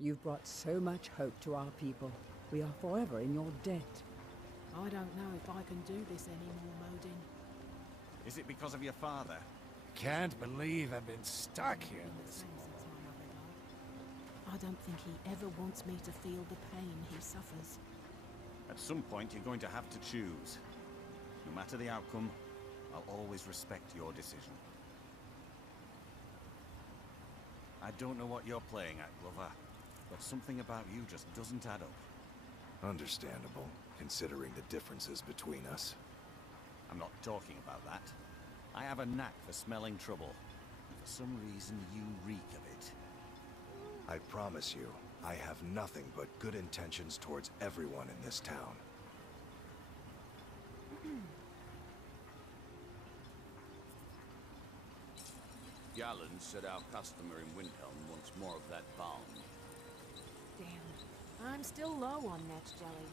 You've brought so much hope to our people. We are forever in your debt. I don't know if I can do this anymore, Modin. Is it because of your father? Can't believe I've been stuck here Been the this same long. since my mother died. I don't think he ever wants me to feel the pain he suffers. At some point, you're going to have to choose. No matter the outcome, I'll always respect your decision. I don't know what you're playing at, Glover, but something about you just doesn't add up. Understandable, considering the differences between us. I'm not talking about that. I have a knack for smelling trouble. And for some reason, you reek of it. I promise you, I have nothing but good intentions towards everyone in this town. Gallen said our customer in Windhelm wants more of that balm. Damn. I'm still low on net jelly.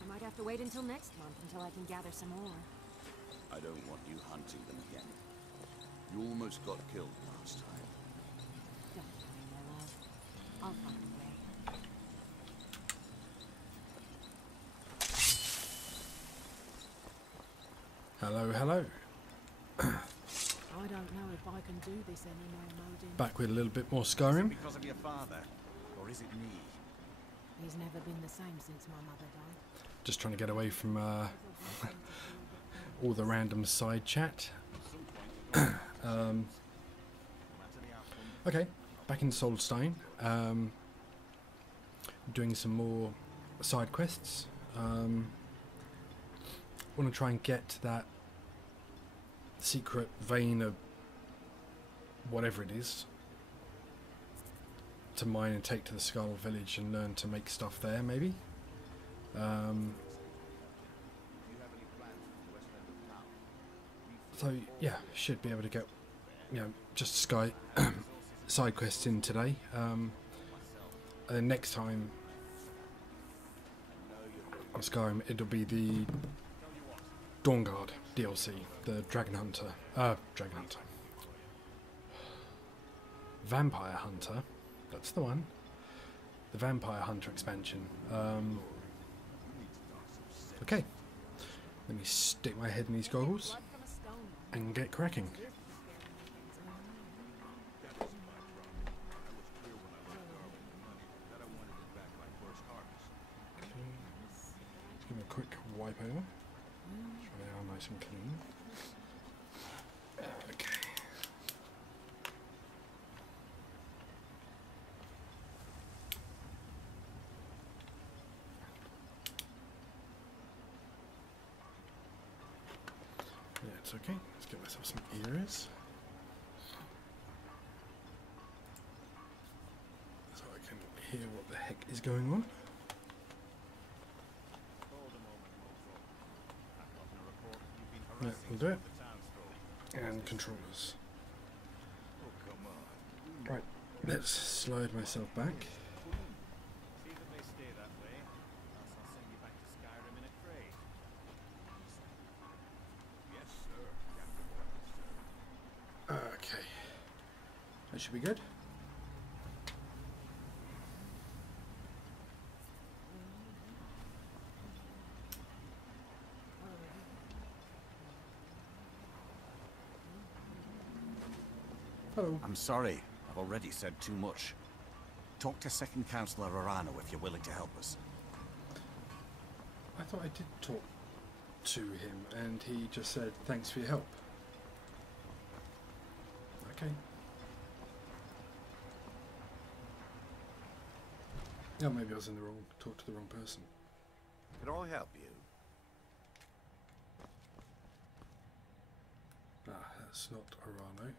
I might have to wait until next month until I can gather some more. I don't want you hunting them again. You almost got killed last time. Don't worry, my love. I'll find a way. Hello, hello. I don't know if I can do this anymore, Modin. Back with a little bit more Is Skyrim. it because of your father, or is it me? He's never been the same since my mother died. Just trying to get away from all the random side chat. Okay, back in Solstheim. Doing some more side quests. Want to try and get that secret vein of whatever it is to mine and take to the Skull Village and learn to make stuff there, maybe. So yeah, should be able to get, you know, just side quests in today. And then next time on Skyrim, it'll be the Dawnguard DLC, the Vampire Hunter, that's the one. The Vampire Hunter expansion. Okay, let me stick my head in these goggles and get cracking. Just give me a quick wipe over. Make sure they are nice and clean. Okay. Yeah, it's okay. Let's get myself some ears. So I can hear what the heck is going on. Yeah, we'll do it. And controllers. Right, let's slide myself back. See that they stay that way, else I'll send you back to Skyrim in a crate. Yes, sir. Okay. That should be good. Hello. I'm sorry, I've already said too much. Talk to Second Councillor Arano if you're willing to help us. I thought I did talk to him and he just said thanks for your help. Okay. Yeah, maybe I was in the wrong, talked to the wrong person. Can I help you? Ah, that's not Arano.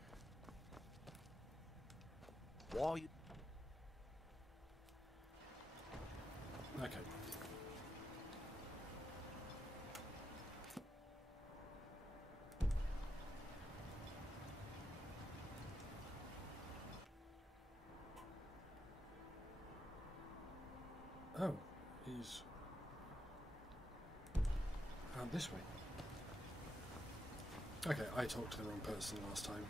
Why you... Okay. Oh, he's out this way. Okay, I talked to the wrong person last time.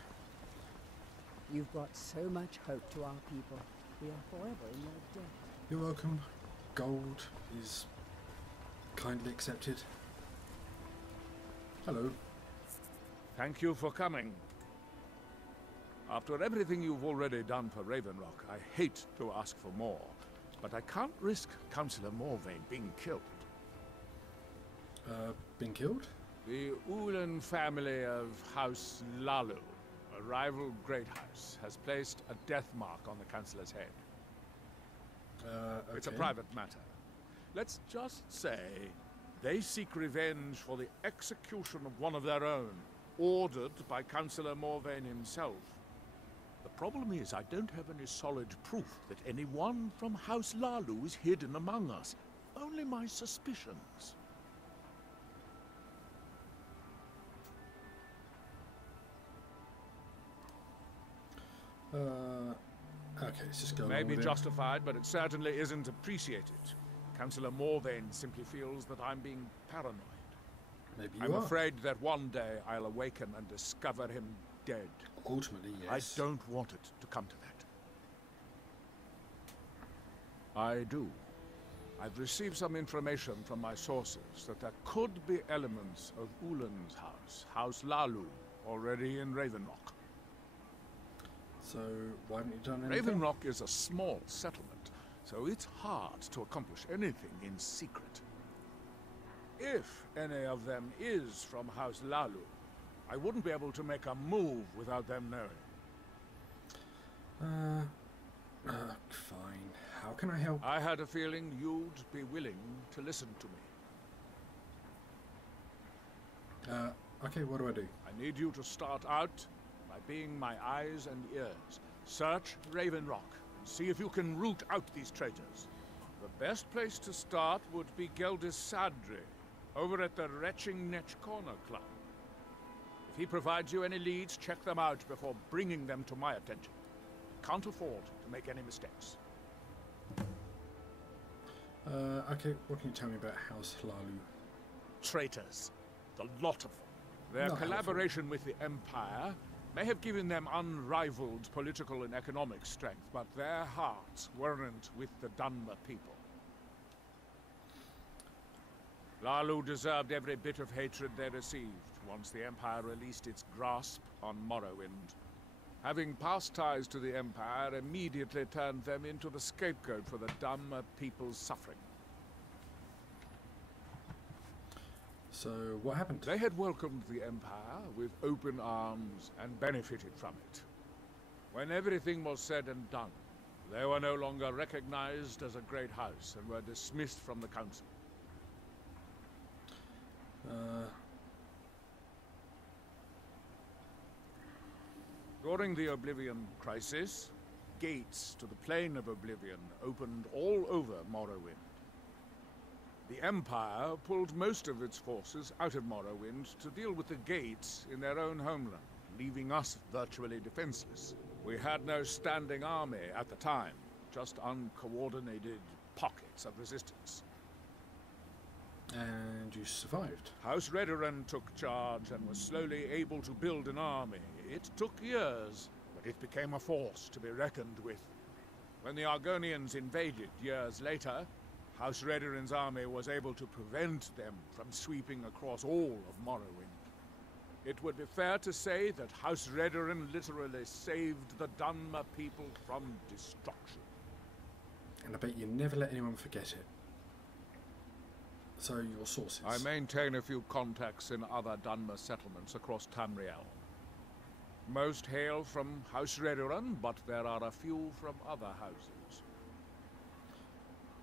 You've brought so much hope to our people. We are forever in your debt. You're welcome. Gold is kindly accepted. Hello. Thank you for coming. After everything you've already done for Ravenrock, I hate to ask for more, but I can't risk Councillor Morvain being killed. Been killed? The Ulan family of House Lalu, a rival great house, has placed a death mark on the Councillor's head. Okay. It's a private matter. Let's just say they seek revenge for the execution of one of their own, ordered by Councillor Morvain himself. The problem is I don't have any solid proof that anyone from House Lalu is hidden among us. Only my suspicions. Okay, let's just go May along be with it. justified, but it certainly isn't appreciated. Councillor Morvain simply feels that I'm being paranoid. Maybe you I'm are. afraid that one day I'll awaken and discover him dead. Ultimately, yes. I don't want it to come to that. I do. I've received some information from my sources that there could be elements of Ulan's house, House Lalu, already in Ravenrock. So, why haven't you done anything? Ravenrock is a small settlement, so it's hard to accomplish anything in secret. If any of them is from House Lalu, I wouldn't be able to make a move without them knowing. Fine. How can I help? I had a feeling you'd be willing to listen to me. Okay, what do I do? I need you to start out by being my eyes and ears. Search Ravenrock and see if you can root out these traitors. The best place to start would be Geldis Sadri, over at the Retching Netch Corner Club. If he provides you any leads, check them out before bringing them to my attention. Can't afford to make any mistakes. Okay, what can you tell me about House Lalu? Traitors. The lot of them. Their Not collaboration with the Empire may have given them unrivaled political and economic strength, but their hearts weren't with the Dunmer people. Lalu deserved every bit of hatred they received once the Empire released its grasp on Morrowind. Having past ties to the Empire immediately turned them into the scapegoat for the Dunmer people's suffering. So, what happened? They had welcomed the Empire with open arms and benefited from it. When everything was said and done, they were no longer recognized as a great house and were dismissed from the council. During the Oblivion Crisis, gates to the Plane of Oblivion opened all over Morrowind. The Empire pulled most of its forces out of Morrowind to deal with the gates in their own homeland, leaving us virtually defenseless. We had no standing army at the time, just uncoordinated pockets of resistance. And you survived. House Redoran took charge and was slowly able to build an army. It took years, but it became a force to be reckoned with. When the Argonians invaded years later, House Redoran's army was able to prevent them from sweeping across all of Morrowind. It would be fair to say that House Redoran literally saved the Dunmer people from destruction. And I bet you never let anyone forget it. So, your sources. I maintain a few contacts in other Dunmer settlements across Tamriel. Most hail from House Redoran, but there are a few from other houses.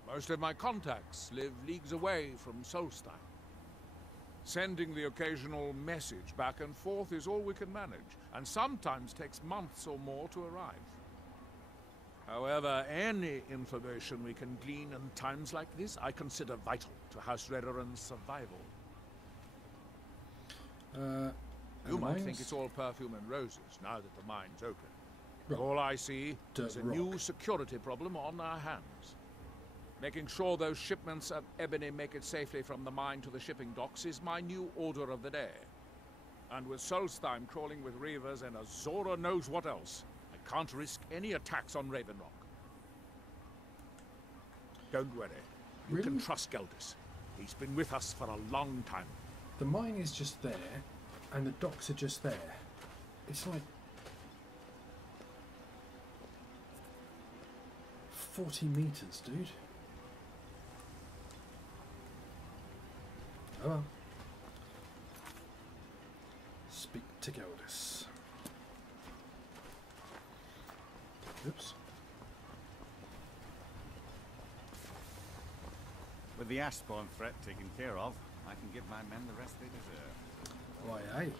Most of my contacts live leagues away from Solstheim. Sending the occasional message back and forth is all we can manage, and sometimes takes months or more to arrive. However, any information we can glean in times like this, I consider vital to House Redoran's survival. You might think it's all perfume and roses now that the mine's open. Right. All I see Dirt is a rock. new security problem on our hands. Making sure those shipments of ebony make it safely from the mine to the shipping docks is my new order of the day. And with Solstheim crawling with reavers and Azora knows what else, I can't risk any attacks on Ravenrock. Don't worry. You Really? can trust Geldis. He's been with us for a long time. The mine is just there, and the docks are just there. It's like 40 meters, dude. Oh well. Speak to Geldis. Oops. With the ash spawn threat taken care of, I can give my men the rest they deserve. Why, aye.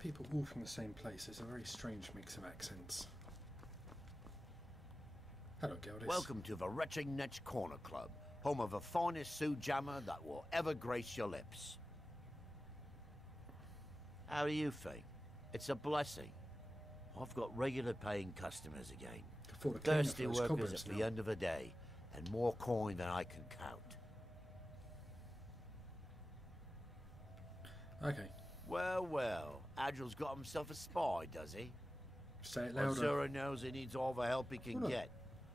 People all from the same place. There's a very strange mix of accents. Hello, Geldis. Welcome to the Retching Netch Corner Club, home of the finest Sioux jammer that will ever grace your lips. How do you think? It's a blessing. I've got regular paying customers again. Thirsty workers at the end of the day, and more coin than I can count. Okay. Well, well, Adril's got himself a spy, does he? Say it Well, louder. Zura knows he needs all the help he can Hold on. get.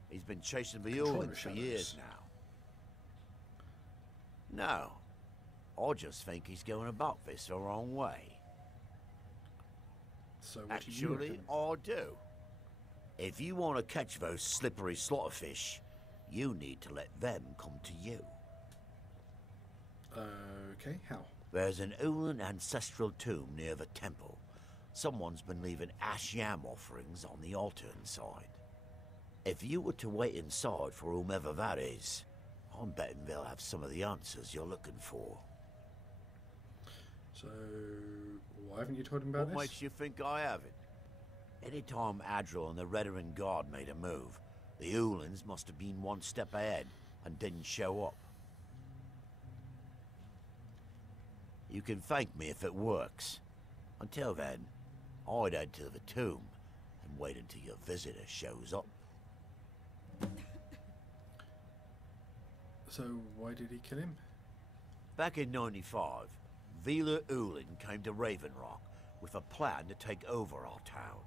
He's been chasing the Control Ulans the for shadows. years now. No, I just think he's going about this the wrong way. So what do you Actually, reckon? I do. If you want to catch those slippery slaughterfish, you need to let them come to you. Okay, how? There's an Ulan ancestral tomb near the temple. Someone's been leaving ash yam offerings on the altar inside. If you were to wait inside for whomever that is, I'm betting they'll have some of the answers you're looking for. So, why haven't you told him about What this? makes you think I haven't? Anytime Adril and the Redarin Guard made a move, the Ulans must have been one step ahead and didn't show up. You can thank me if it works. Until then, I'd head to the tomb and wait until your visitor shows up. So, why did he kill him? Back in '95, Vila Ulin came to Raven Rock with a plan to take over our town.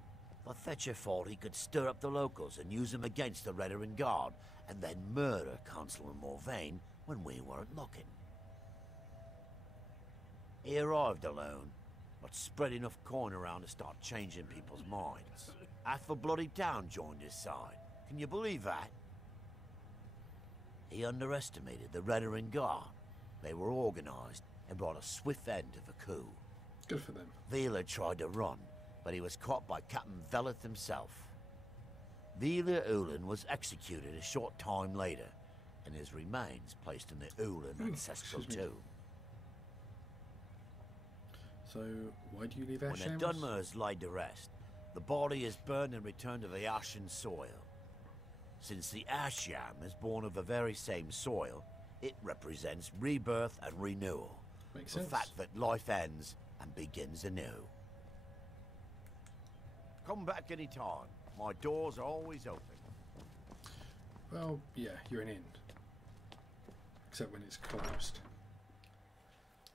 The Fetcher thought he could stir up the locals and use them against the Redarin Guard, and then murder Consular Morvain when we weren't looking. He arrived alone, but spread enough coin around to start changing people's minds. Half the bloody town joined his side. Can you believe that? He underestimated the Redarin Guard. They were organized and brought a swift end to the coup. Good for them. Vila tried to run, but he was caught by Captain Veleth himself. Vila Ulan was executed a short time later, and his remains placed in the Ulan ancestral excuse me. tomb. So, why do you leave When Ash the Dunmer is laid to rest, the body is burned and returned to the ashen soil. Since the ash yam is born of the very same soil, it represents rebirth and renewal. Makes The sense. fact that life ends and begins anew. Come back any time. My doors are always open. Well, yeah, you're an inn. Except when it's closed.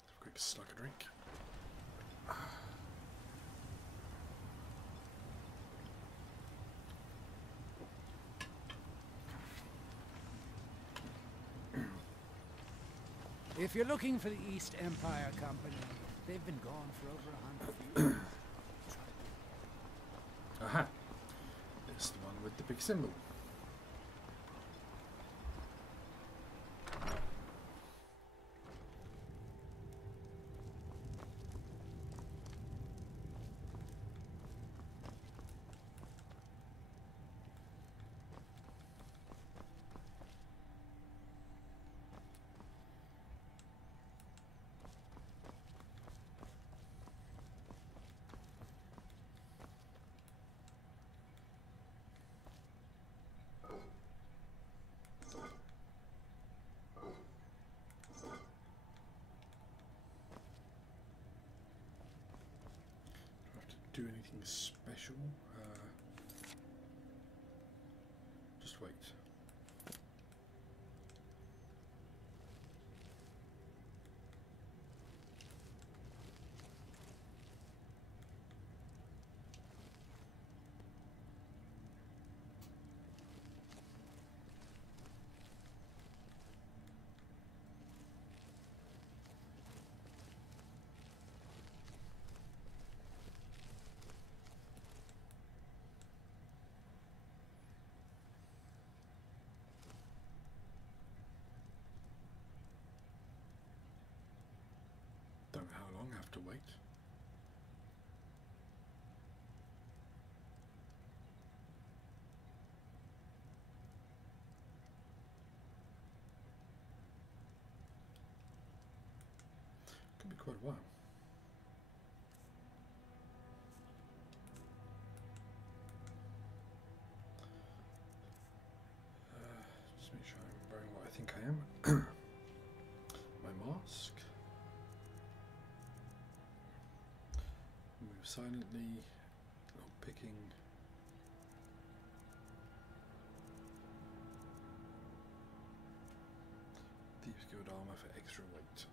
Have a quick slug of drink. If you're looking for the East Empire Company, they've been gone for over 100 years. Aha! It's the one with the big symbol. Do anything special? Just wait. to wait. Could be quite a while. Just make sure I'm wearing what I think I am. My mask. Move silently, not picking. Deep skilled armor for extra weight.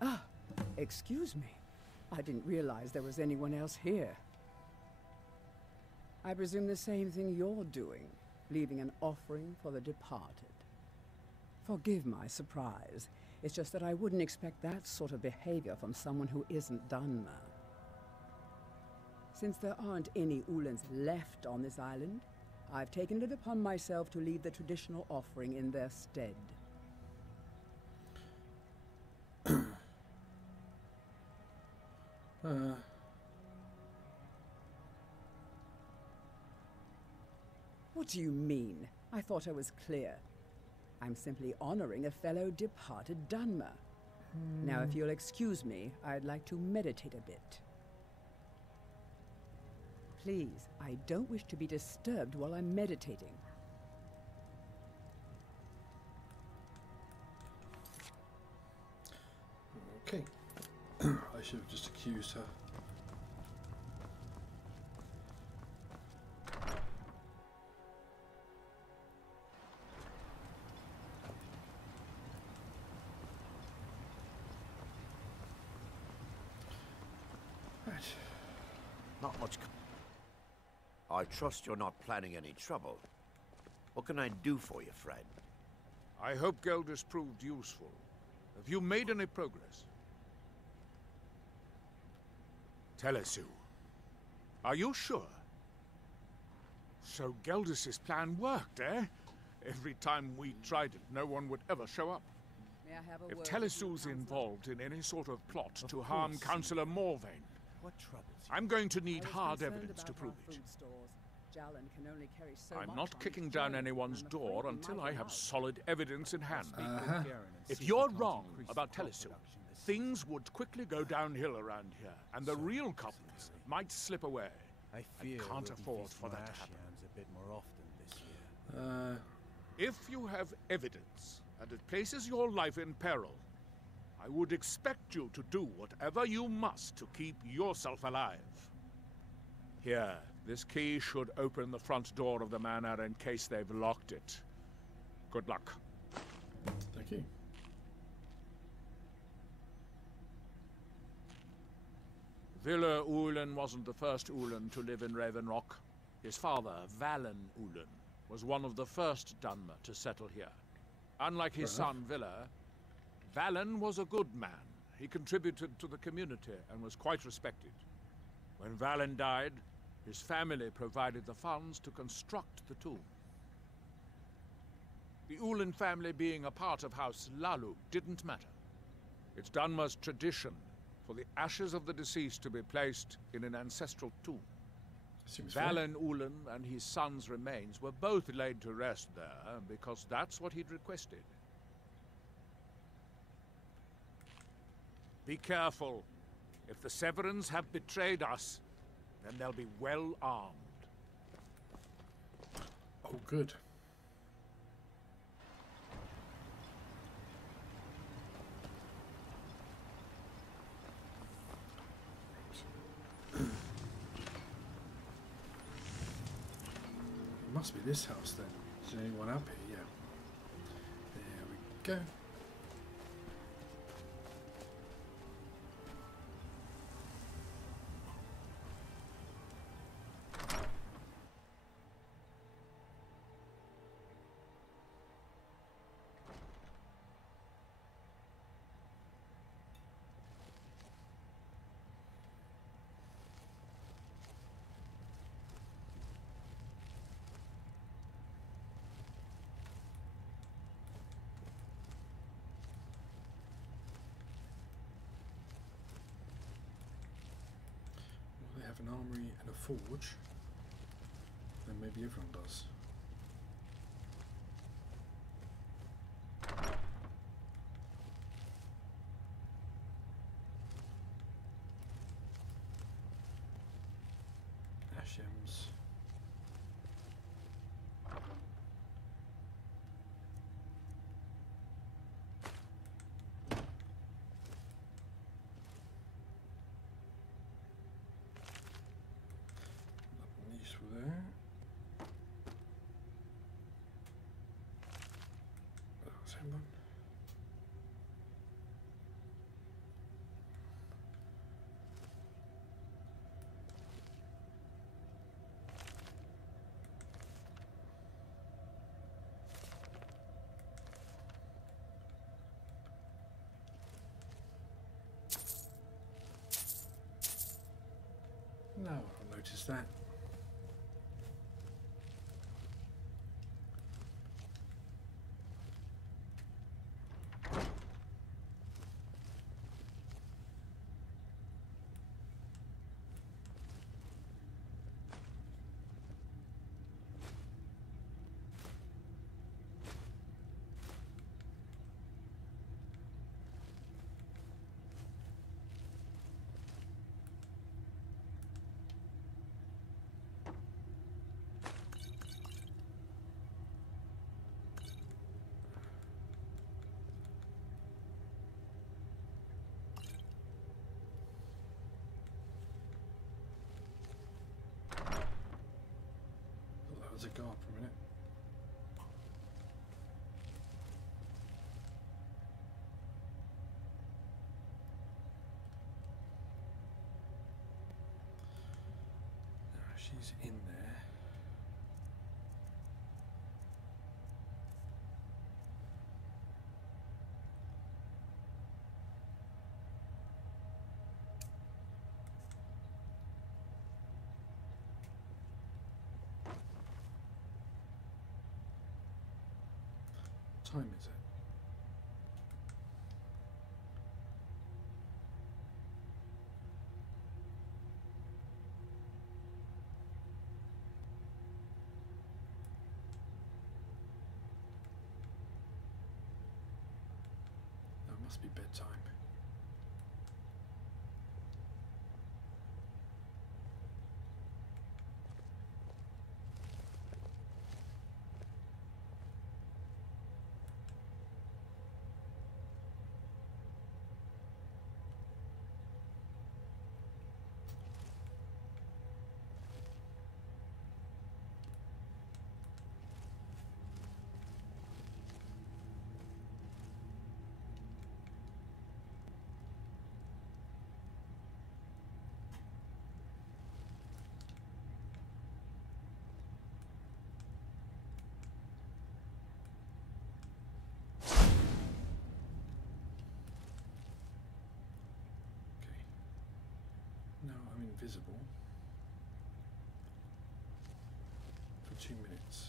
Ah, excuse me. I didn't realize there was anyone else here. I presume the same thing you're doing, leaving an offering for the departed. Forgive my surprise. It's just that I wouldn't expect that sort of behavior from someone who isn't Dunmer. Since there aren't any Ulans left on this island, I've taken it upon myself to leave the traditional offering in their stead. What do you mean? I thought I was clear. I'm simply honoring a fellow departed Dunmer. Now, if you'll excuse me, I'd like to meditate a bit. Please, I don't wish to be disturbed while I'm meditating. Okay. I should have just accused her. Right. Not much. I trust you're not planning any trouble. What can I do for you, friend? I hope Geldis proved useful. Have you made any progress? Telesu. Are you sure? So Geldis' plan worked, eh? Every time we tried it, no one would ever show up. May I have a If word with you, Telesu's Counselor? involved in any sort of plot Of to harm course. Councillor Morvain, What troubles you? I'm going to need I was hard concerned evidence to about prove our it. food stores. Jalen can only carry so I'm much not on kicking his down journey, anyone's and I'm door afraid we until might I be have out. solid evidence in hand. If See you're we can't wrong increase about the crop Telesu, production this things would quickly go downhill around here, and the real culprits might slip away. I fear can't we'll be afford feasting for that our to happen. Ashians a bit more often this year. If you have evidence, and it places your life in peril, I would expect you to do whatever you must to keep yourself alive. Here, this key should open the front door of the manor in case they've locked it. Good luck. Thank you. Villa Ulen wasn't the first Ulen to live in Raven Rock. His father, Valen Ulen, was one of the first Dunmer to settle here. Unlike his son, Villa, Valen was a good man. He contributed to the community and was quite respected. When Valen died, his family provided the funds to construct the tomb. The Ulen family being a part of House Lalu didn't matter. It's Dunmer's tradition for the ashes of the deceased to be placed in an ancestral tomb. Seems fair. Valen Ulen and his son's remains were both laid to rest there because that's what he'd requested. Be careful. If the Severans have betrayed us, then they'll be well armed. Oh, good. must be this house then. Is there anyone up here? Yeah. There we go. An armory and a forge, then maybe everyone does. Ashems. Useful there. Same one. No, I'll notice that. That was a guard for a minute. She's in there. What time is it? That must be bedtime. Invisible for 2 minutes.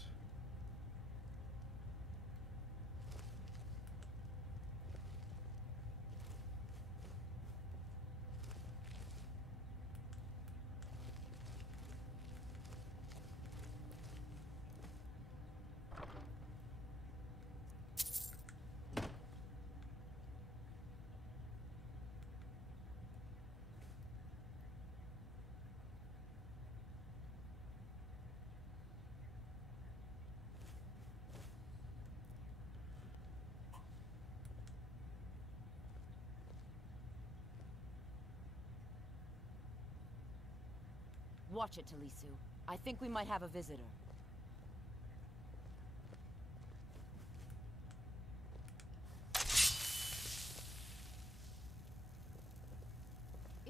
Watch it, Talisu. I think we might have a visitor.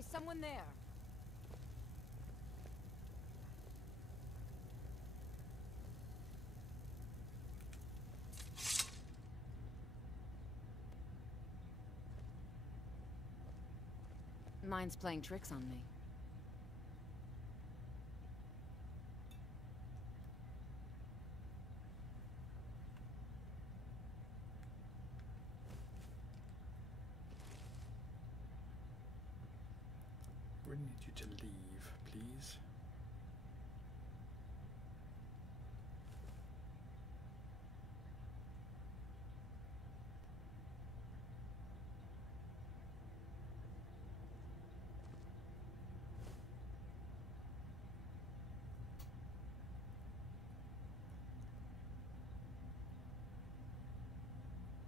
Is someone there? Mine's playing tricks on me. We need you to leave, please.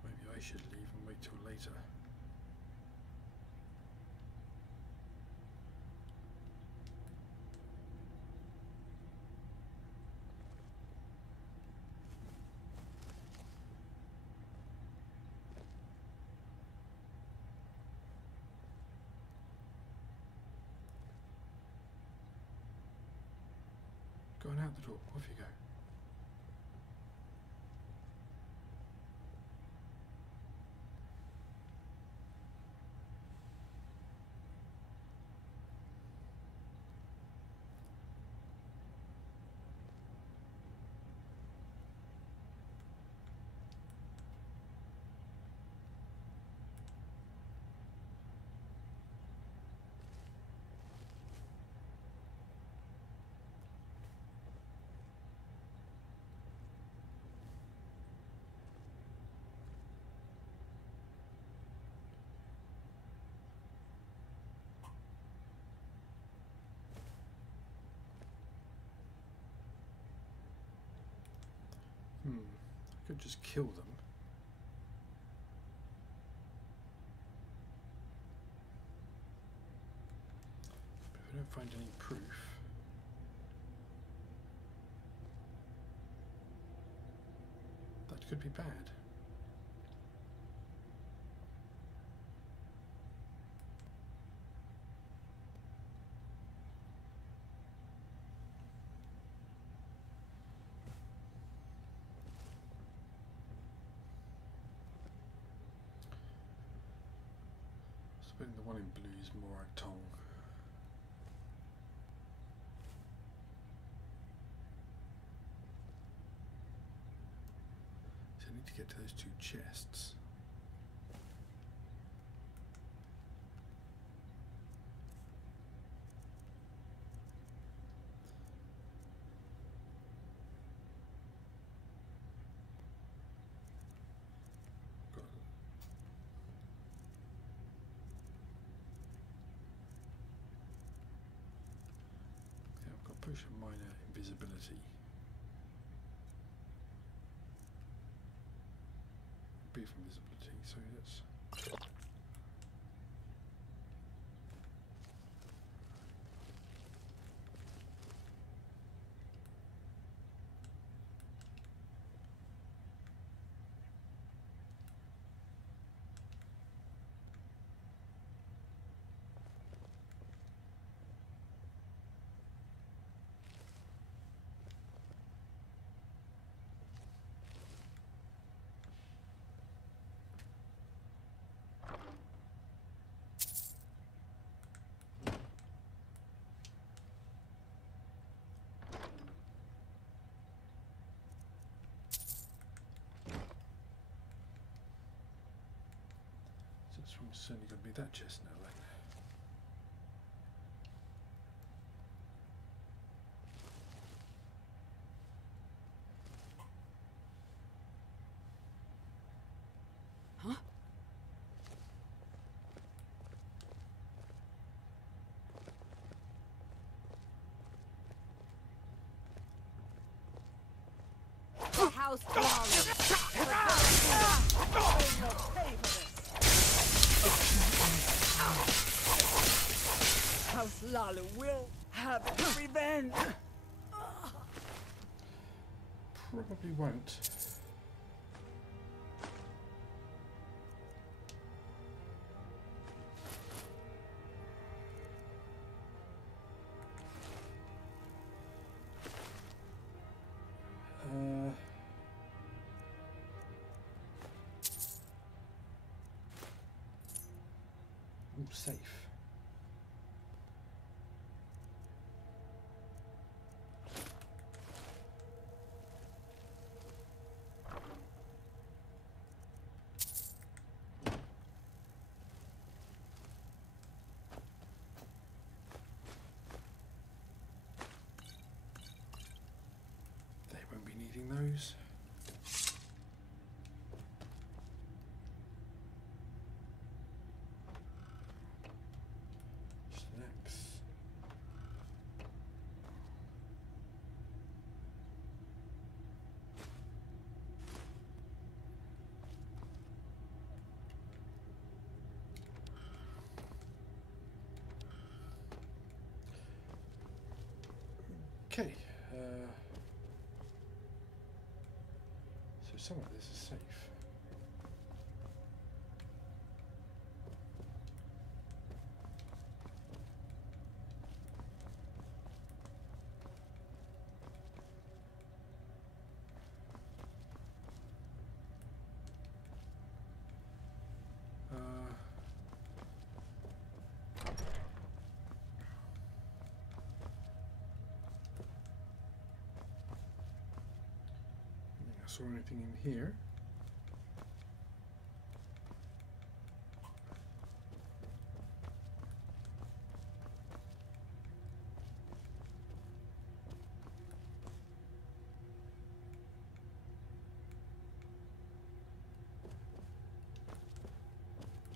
Maybe I should leave and wait till later. Going out the door, off you go. I could just kill them. But if I don't find any proof, that could be bad. The one in blue is more a tongue. So I need to get to those two chests. Push a minor invisibility. Brief invisibility, so that's this one's certainly going to be that chest now then. House flawless. House Lala will have revenge. Probably won't. Ooh, safe. They won't be needing those. Snacks. Okay. So some of this is safe. I saw anything in here.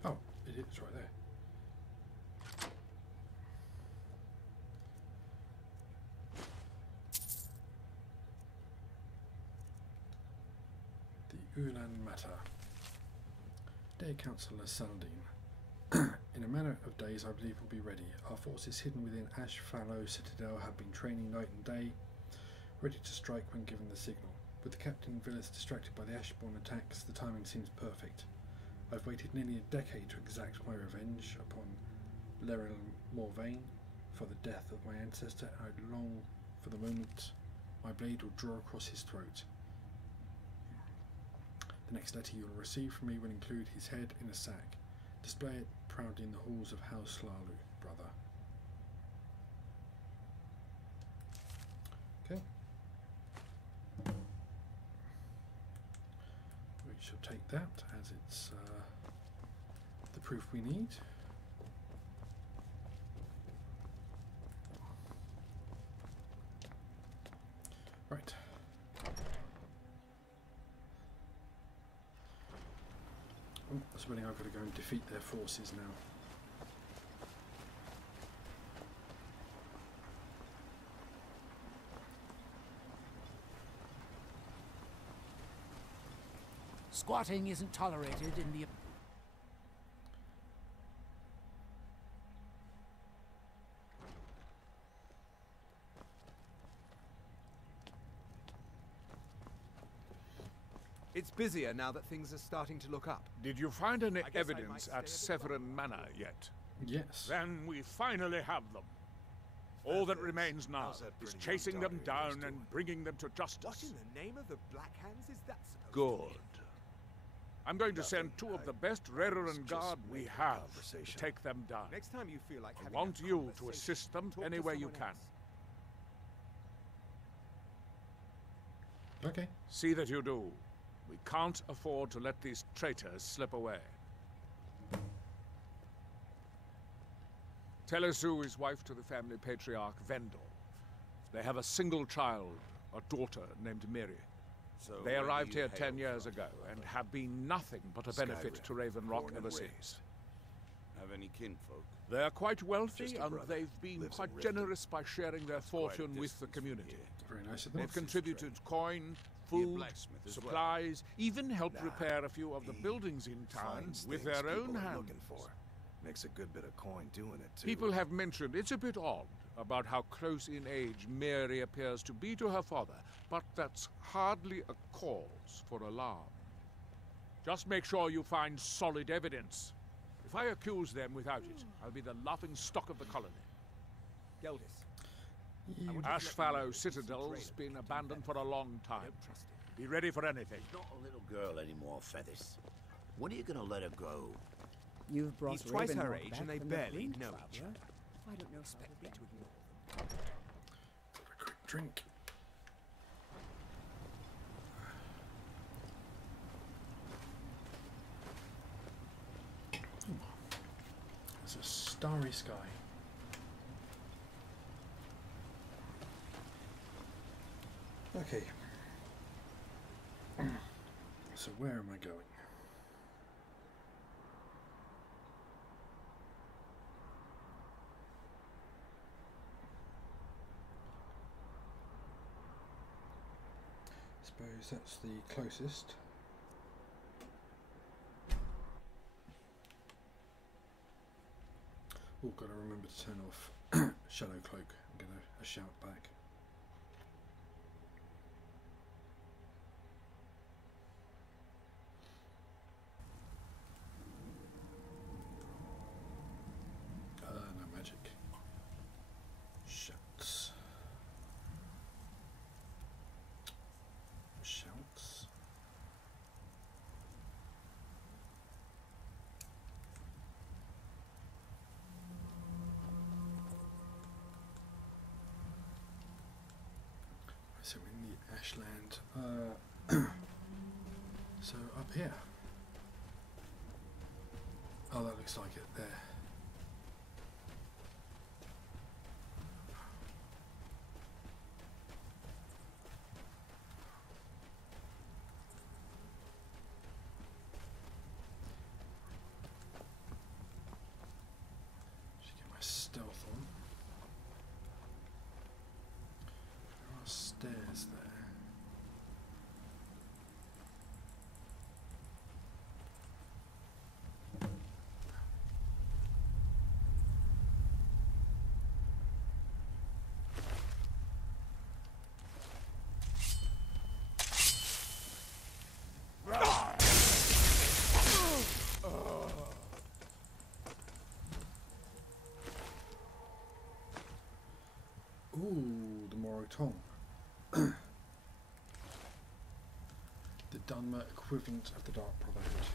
Oh, it is right there. The Ulan Matter. Day Councillor Sundine. In a matter of days, I believe we'll be ready. Our forces hidden within Ash Fallow Citadel have been training night and day, ready to strike when given the signal. With Captain Villas distracted by the Ashbourne attacks, the timing seems perfect. I've waited nearly a decade to exact my revenge upon Leril Morvain for the death of my ancestor, and I long for the moment my blade will draw across his throat. The next letter you will receive from me will include his head in a sack. Display it proudly in the halls of House Slalu, brother. Okay. We shall take that as it's the proof we need. Right. Oh, I suppose I've got to go and defeat their forces now. Squatting isn't tolerated in the... It's busier now that things are starting to look up. Did you find any I evidence might at stay a bit Severin Manor yet? Yes. Then we finally have them. All that remains now How's that is pretty chasing young them daughter of yours down doing? and bringing them to justice. What in the name of the Black Hands is that supposed to Good. mean? I'm going to send two of the best Rarer and Guard we making have to conversation. take them down. Next time you feel like I having want a you to conversation, assist them talk to any way you someone can. else. Okay. See that you do. We can't afford to let these traitors slip away. Telesu is wife to the family patriarch Vendor. They have a single child, a daughter named Miri. So They where do arrived you here hail 10 years from, ago brother? and have been nothing but a benefit Skyrim, to Raven Rock born and ever raised. since. Have any kinfolk? They're quite wealthy Just a and brother. they've been Lives in quite Riften. generous by sharing their That's quite a fortune with the distance from community. here. Very nice of them. They've contributed coin, Be a food, blacksmith as well. supplies, even helped Nah, repair a few of the he buildings in town Finds with things their own people are hands. looking for. Makes a good bit of coin doing it too. People have mentioned it's a bit odd about how close in age Mary appears to be to her father, but that's hardly a cause for alarm. Just make sure you find solid evidence. If I accuse them without it, I'll be the laughing stock of the colony. Geldis, Yeah. Ashfallow Citadel's been abandoned for a long I time. don't trust it. Be ready for anything. Not a little girl anymore, Feathers. When are you gonna let her go? You've brought He's twice her Ravenlock age back and they from the barely brink, know each traveler. other. I don't know Expect how me to to ignore them. Have a quick drink. It's a starry sky. Okay. So where am I going? Suppose that's the closest. Oh, got to remember to turn off Shadow Cloak. I'm going to shout back. No magic. Shouts. Shouts. So in the Ashland. So up here. Oh, that looks like it there. Should get my stealth on. There are stairs there. Ooh, the Morotong. The Dunmer equivalent of the Dark Brotherhood.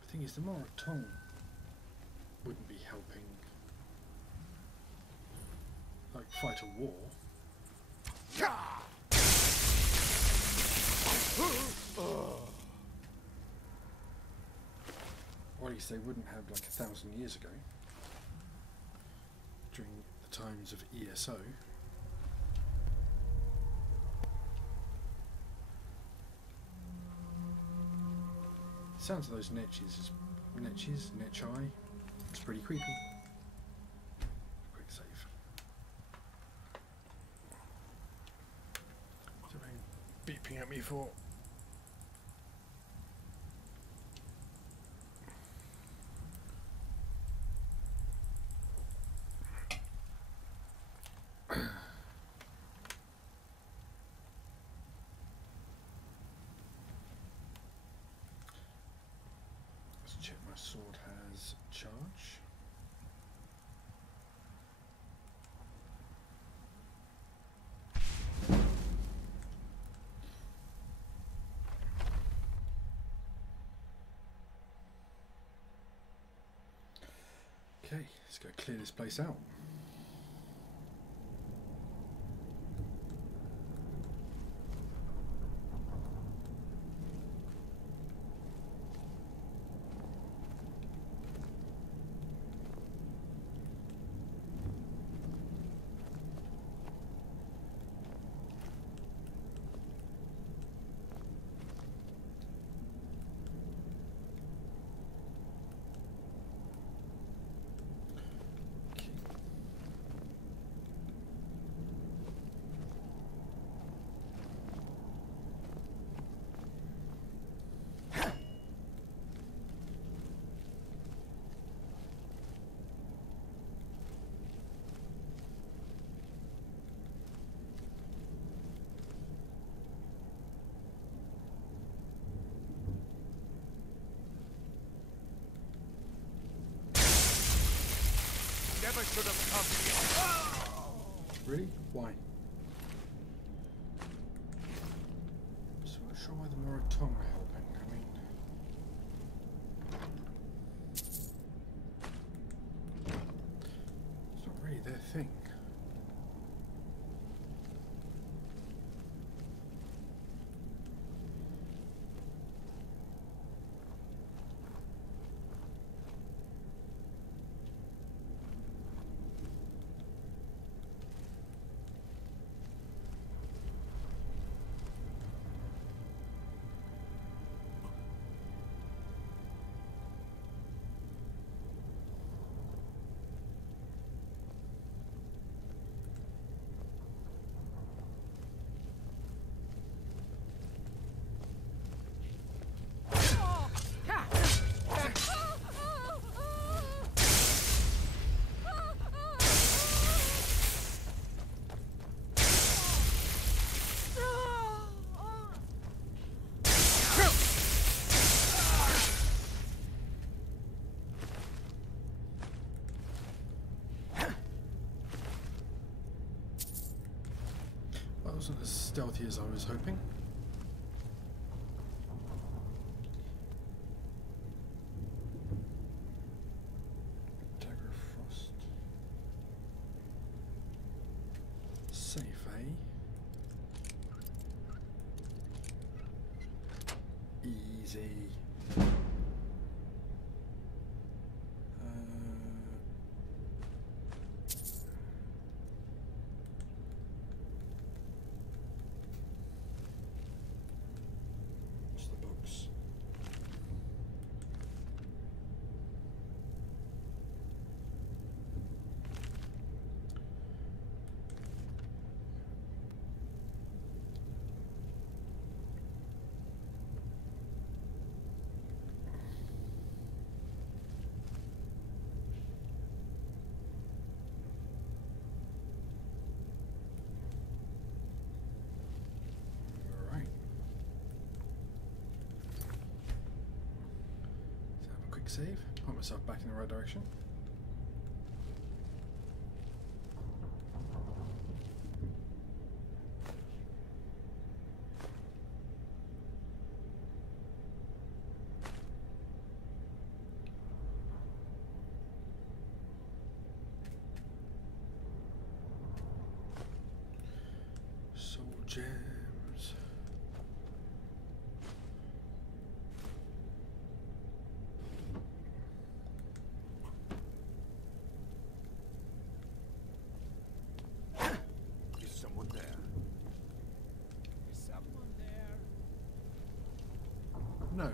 The thing is, the Morotong wouldn't be helping, like, fight a war. Or at least they wouldn't have like 1,000 years ago, during the times of ESO. Sounds of those netches is netchi. It's pretty creepy. Quick save. Something beeping at me for. Check my sword has charge. Okay, let's go clear this place out. never should have come here. Really? Why? So I'm not sure why the Moratom are helping. I mean, it's not really their thing. Wasn't as stealthy as I was hoping. Dagger of Frost. Safe, eh? Easy. Save, point myself back in the right direction. Soul gems. No.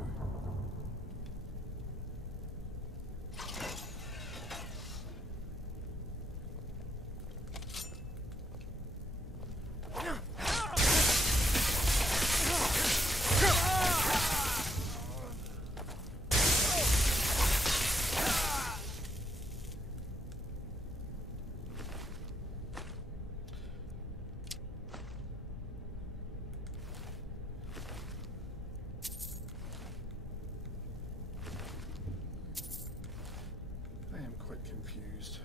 Confused.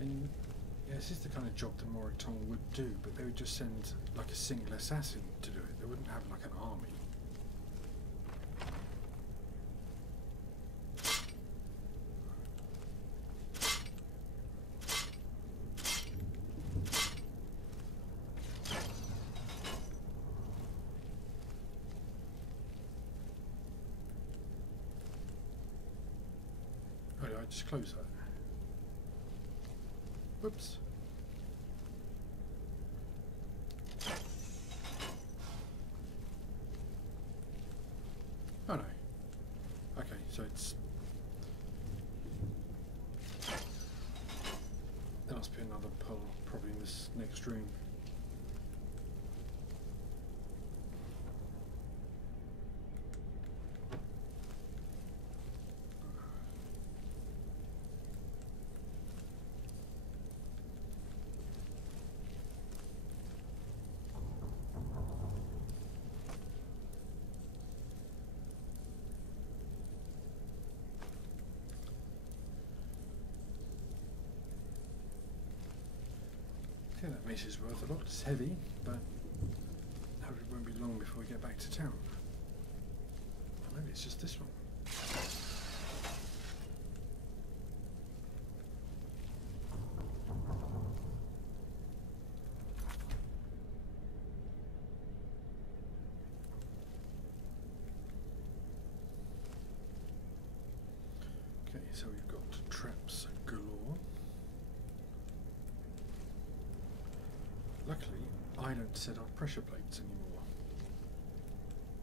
And yeah, this is the kind of job that Moratom would do, but they would just send like a single assassin to do it. They wouldn't have like an army. Just close that. Whoops. Oh no. Okay, so it's... There must be another pull, probably in this next room. I think that mace is worth a lot. It's heavy, but hopefully it won't be long before we get back to town. Or maybe it's just this one. Okay, so we've got traps galore. Luckily, I don't set off pressure plates anymore,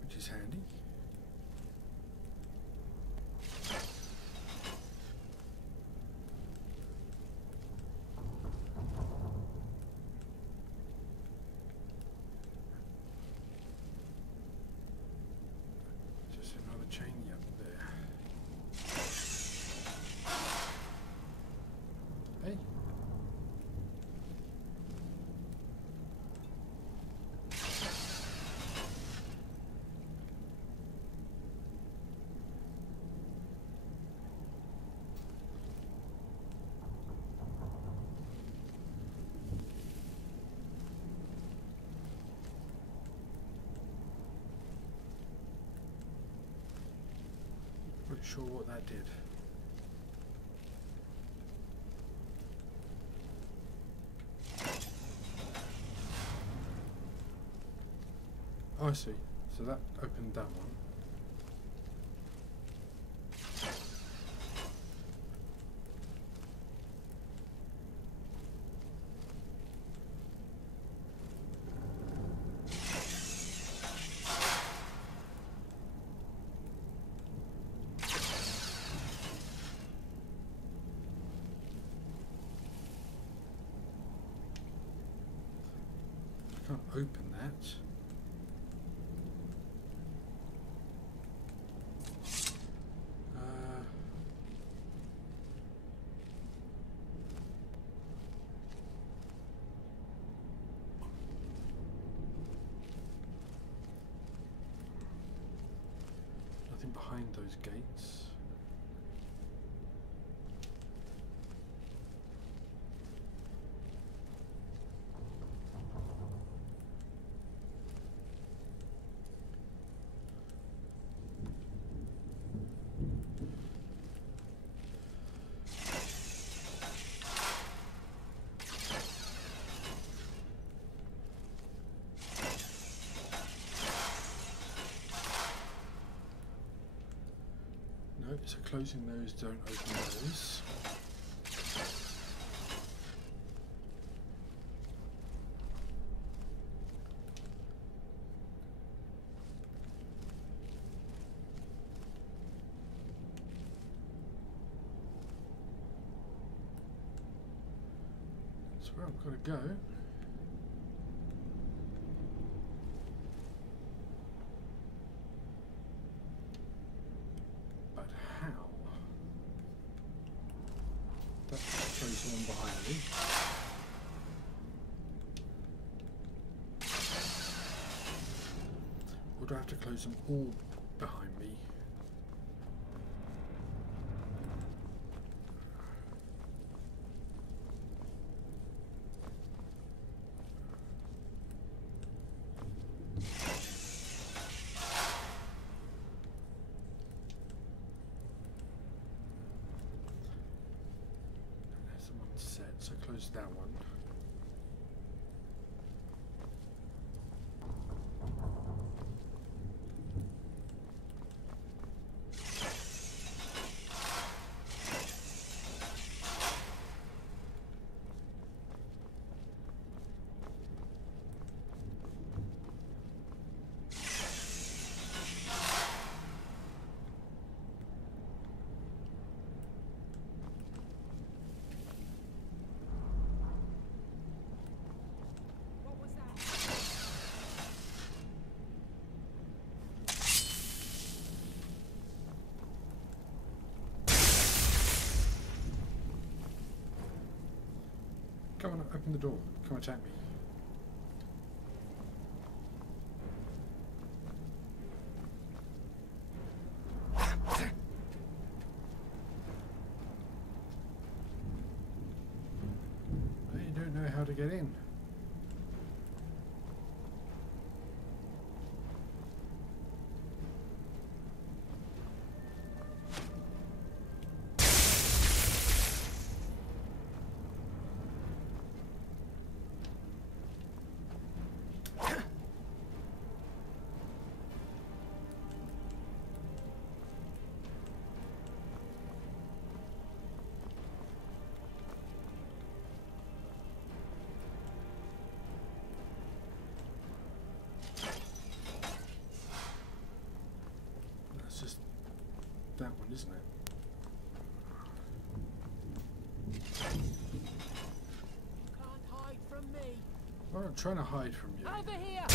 which is handy. Just another chain up there. Hey. Not sure what that did. Oh, I see. So that opened that one. I can't open that. Nothing behind those gates. No, so closing those don't open those. That's where I've got to go. Close one behind me. Or do I have to close them all behind me? So close that one. Come on, open the door. Come attack me. You don't know how to get in. point, isn't it? Can't hide from me. I'm not trying to hide from you. Over here.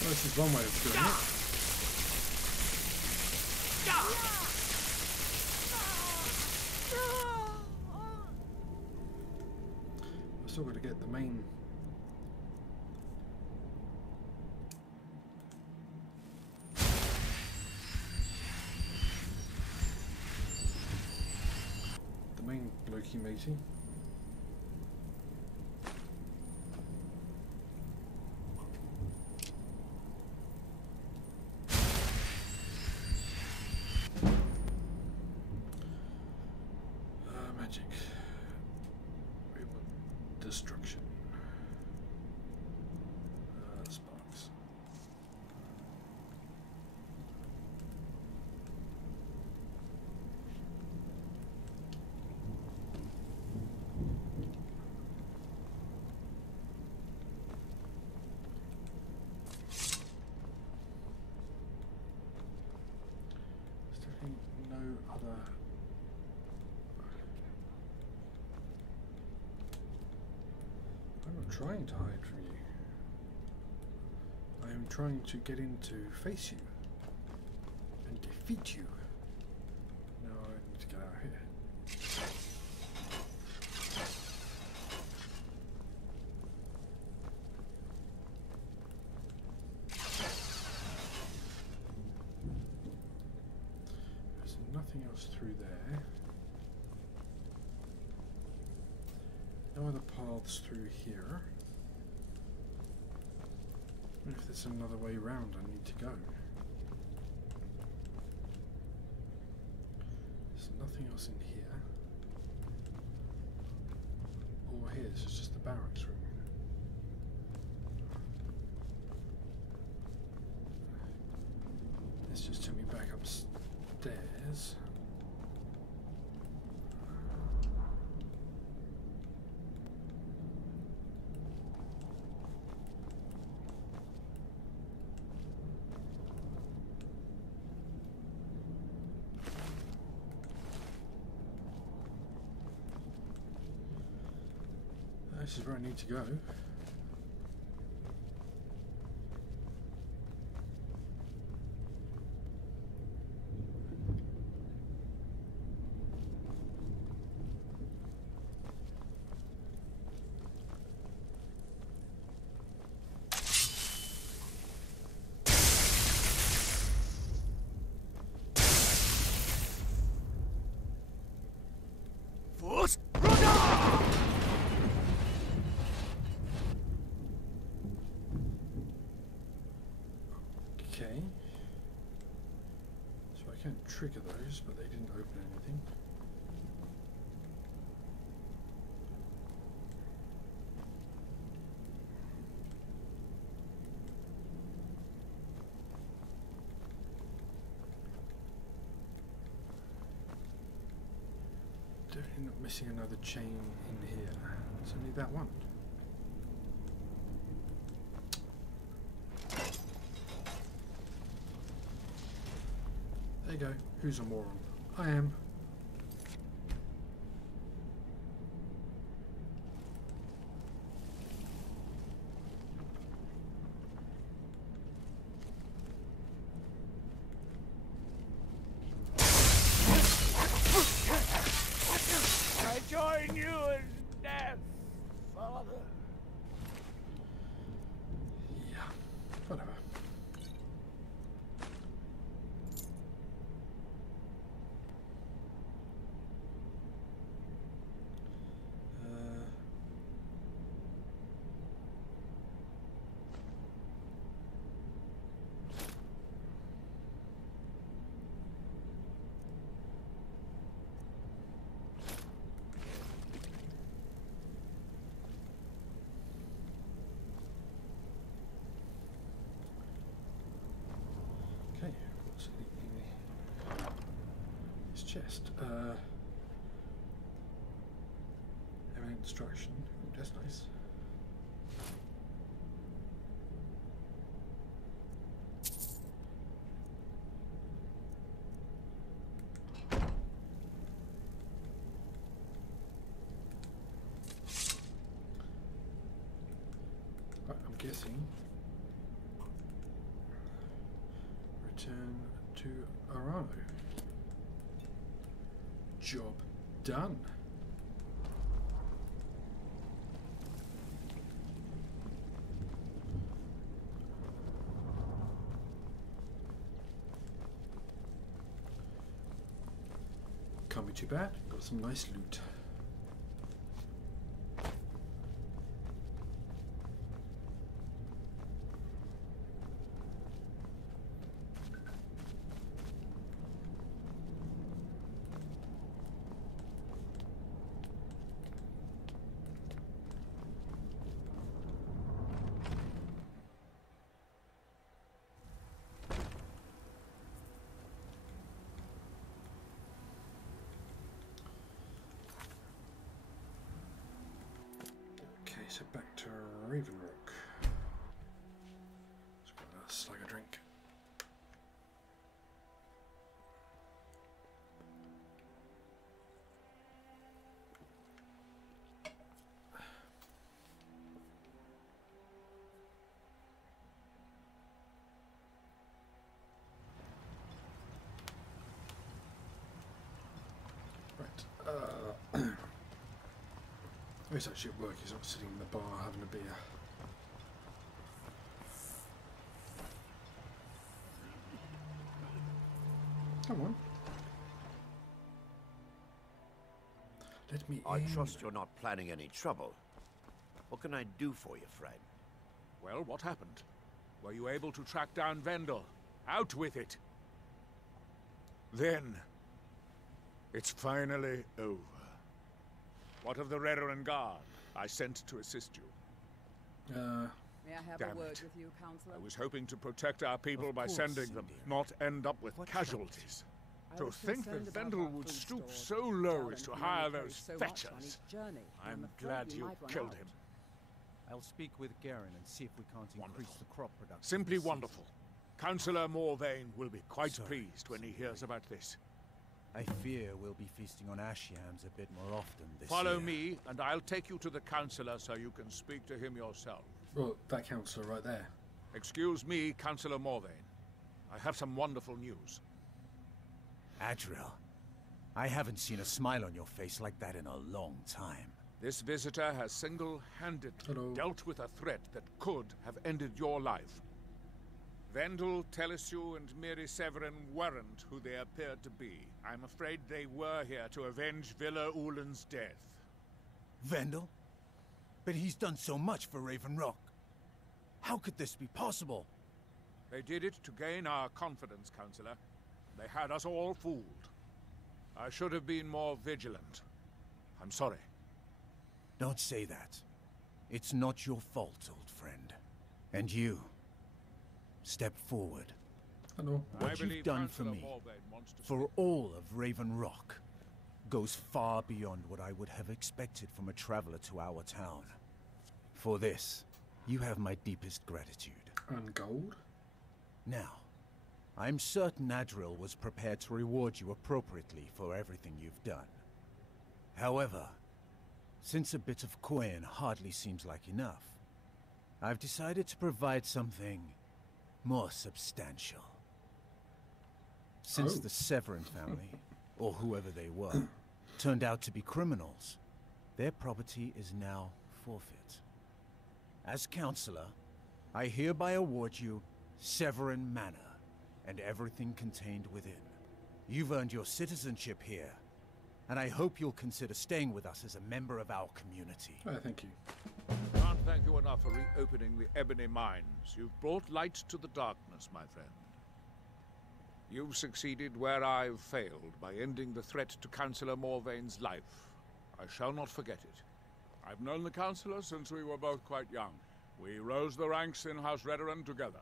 Well, this is one way of doing it. I've still got to get the main. The main blokey matey. Magic. Destruction. Sparks. There's definitely no other. I'm not trying to hide from you. I am trying to get in to face you and defeat you. No, I need to get out of here. There's nothing else through there. No other paths through here. What if there's another way round I need to go? There's nothing else in here. Or here, this is just the barracks room. This just took me back upstairs. This is where I need to go. Okay. So I can't trigger those, but they didn't open anything. Definitely not missing another chain in here. It's only that one. There you go. Who's a moron? I am. I join you in death, Father. Yeah, whatever. chest. Eminent destruction. Ooh, that's nice. Right, I'm guessing. Return to Arano. Job done. Can't be too bad. Got some nice loot. So back to Ravenrock. Let's grab a slug of drink. Right. He's actually at work, he's not sitting in the bar having a beer. Come on. Let me I in. trust you're not planning any trouble. What can I do for you, friend? Well, what happened? Were you able to track down Vendel? Out with it! Then, it's finally over. What of the Redoran Guard I sent to assist you? May I have Damn a word it. with you, Counselor? I was hoping to protect our people Of by course, sending them, dear. not end up with What casualties. I To was think concerned that about Vendel our would food stoop stores. so low Talon as to can hire only carry those so much on fetchers. each journey. I'm afraid glad we you might run killed out. him. I'll speak with Garen and see if we can't increase Wonderful. the crop production. Simply this season. wonderful. Councillor Morvain will be quite Sorry, pleased when he hears about this. I fear we'll be feasting on ash yams a bit more often this Follow year. me, and I'll take you to the councillor so you can speak to him yourself. Well, that counsellor right there. Excuse me, Councillor Morvain. I have some wonderful news. Adriel, I haven't seen a smile on your face like that in a long time. This visitor has single-handedly Hello. dealt with a threat that could have ended your life. Vendel, Telesue, and Miri Severin weren't who they appeared to be. I'm afraid they were here to avenge Villa Ulen's death. Vendel? But he's done so much for Raven Rock. How could this be possible? They did it to gain our confidence, Councillor. They had us all fooled. I should have been more vigilant. I'm sorry. Don't say that. It's not your fault, old friend. And you, step forward. Hello. What I you've believe done for Councillor me, Morvain wants to for all of Raven Rock, goes far beyond what I would have expected from a traveler to our town. For this, you have my deepest gratitude. And gold? Now, I'm certain Adriel was prepared to reward you appropriately for everything you've done. However, since a bit of coin hardly seems like enough, I've decided to provide something more substantial. Since Oh. the Severin family, or whoever they were, turned out to be criminals, their property is now forfeit. As Counselor, I hereby award you Severin Manor and everything contained within. You've earned your citizenship here, and I hope you'll consider staying with us as a member of our community. Oh, thank you. Can't thank you enough for reopening the Ebony Mines. You've brought light to the darkness, my friend. You've succeeded where I've failed by ending the threat to Councillor Morvain's life. I shall not forget it. I've known the Councillor since we were both quite young. We rose the ranks in House Redoran together.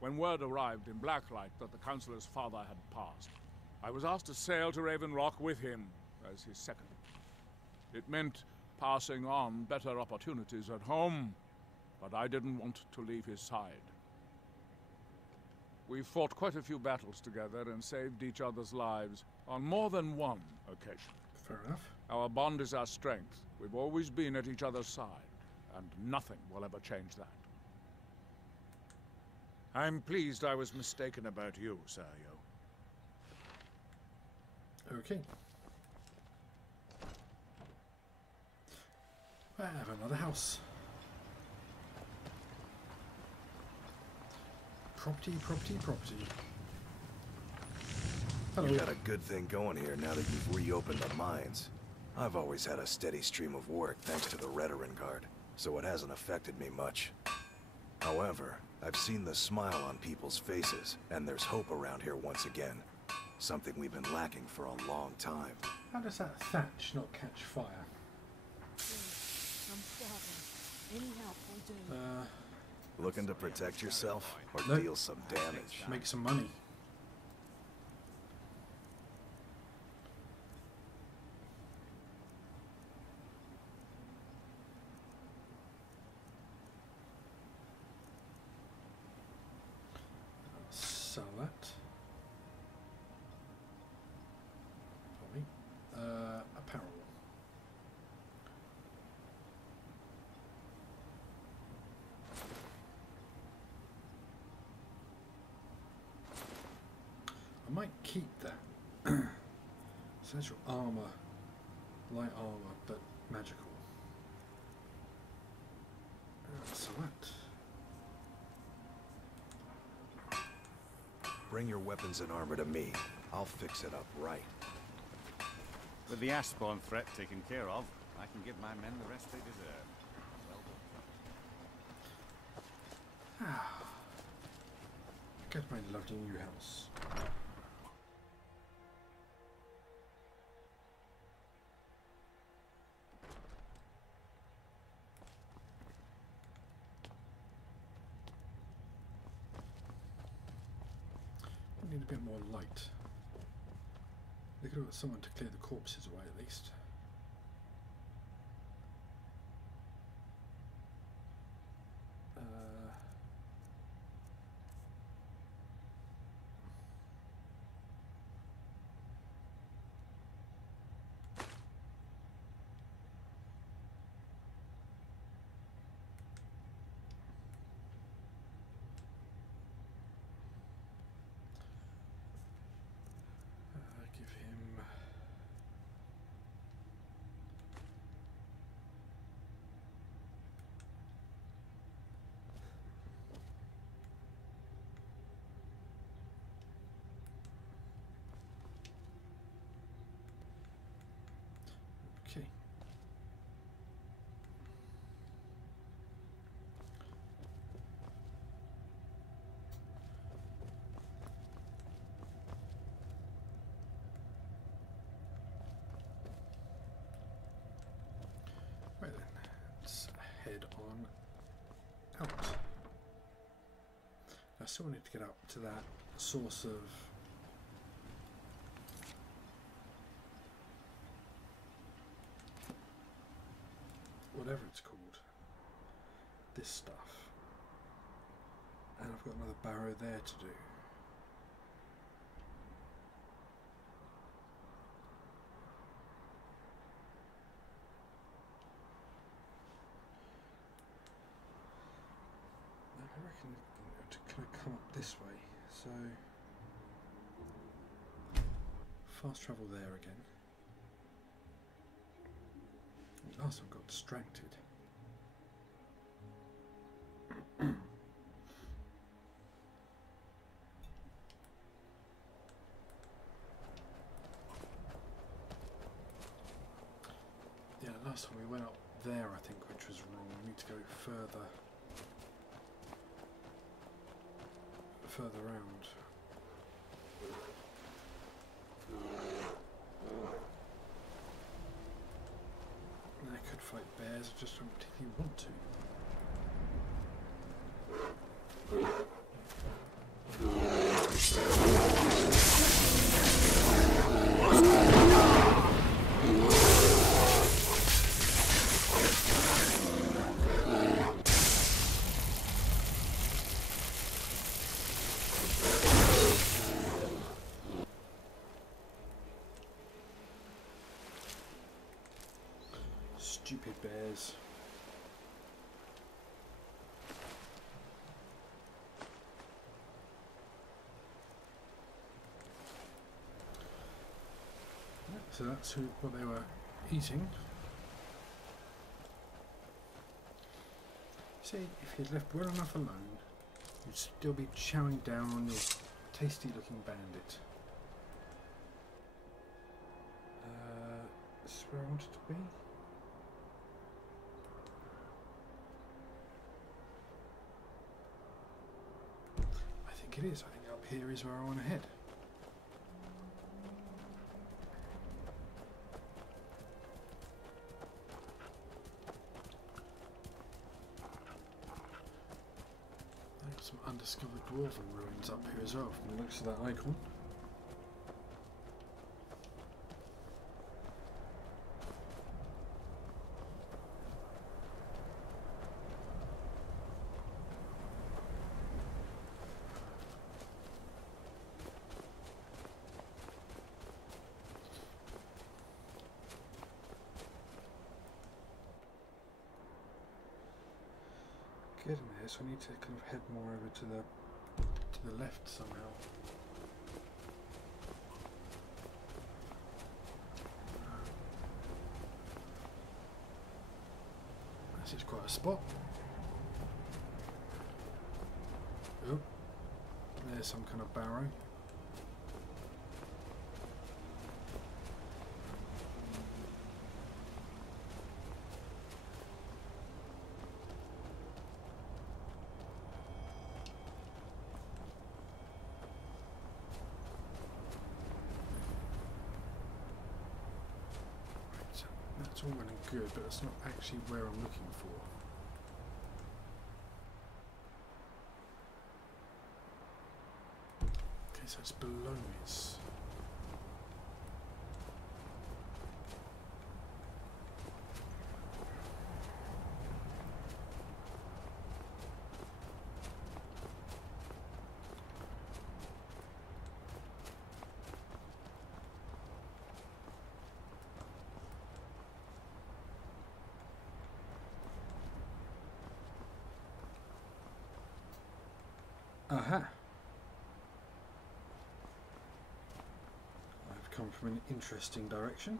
When word arrived in Blacklight that the Councillor's father had passed, I was asked to sail to Raven Rock with him as his second. It meant passing on better opportunities at home, but I didn't want to leave his side. We've fought quite a few battles together and saved each other's lives on more than one occasion. Fair enough. Our bond is our strength. We've always been at each other's side, and nothing will ever change that. I'm pleased I was mistaken about you, Sergio. Okay. I have another house. Property, property, property. Hello. You got a good thing going here now that you've reopened the mines. I've always had a steady stream of work thanks to the Veteran Guard, so it hasn't affected me much. However, I've seen the smile on people's faces, and there's hope around here once again. Something we've been lacking for a long time. How does that thatch not catch fire? I'm starving. Any help will do. Looking to protect yourself or Nope. deal some damage? Make some money. Sell that. Apparel. I might keep that. So that's your armor, light armor, but magical. So that. Bring your weapons and armor to me. I'll fix it up right. With the Ashbourne threat taken care of, I can give my men the rest they deserve. Well done. Get my lovely new house. I need a bit more light. They could have got someone to clear the corpses away at least. Give him okay. Right then, let's head on out. I still need to get up to that source of whatever it's called. This stuff. And I've got another barrow there to do. I reckon to kind of come up this way, so fast travel there again. Last one got distracted. Yeah, last time we went up there, I think, which was wrong. We need to go further around. And I could fight bears, I just don't particularly want to. Stupid bears. So that's what they were eating. See, if you'd left well enough alone, you'd still be chowing down on your tasty-looking bandit. This is where I wanted to be. I think it is. I think up here is where I want to head. Some undiscovered dwarven ruins up here as well from the looks of that icon. Getting there, so I need to kind of head more over to the left somehow. This is quite a spot. Oh, there's some kind of barrow. That's all well and good, but that's not actually where I'm looking for. Okay, so it's below it. Aha! I've come from an interesting direction.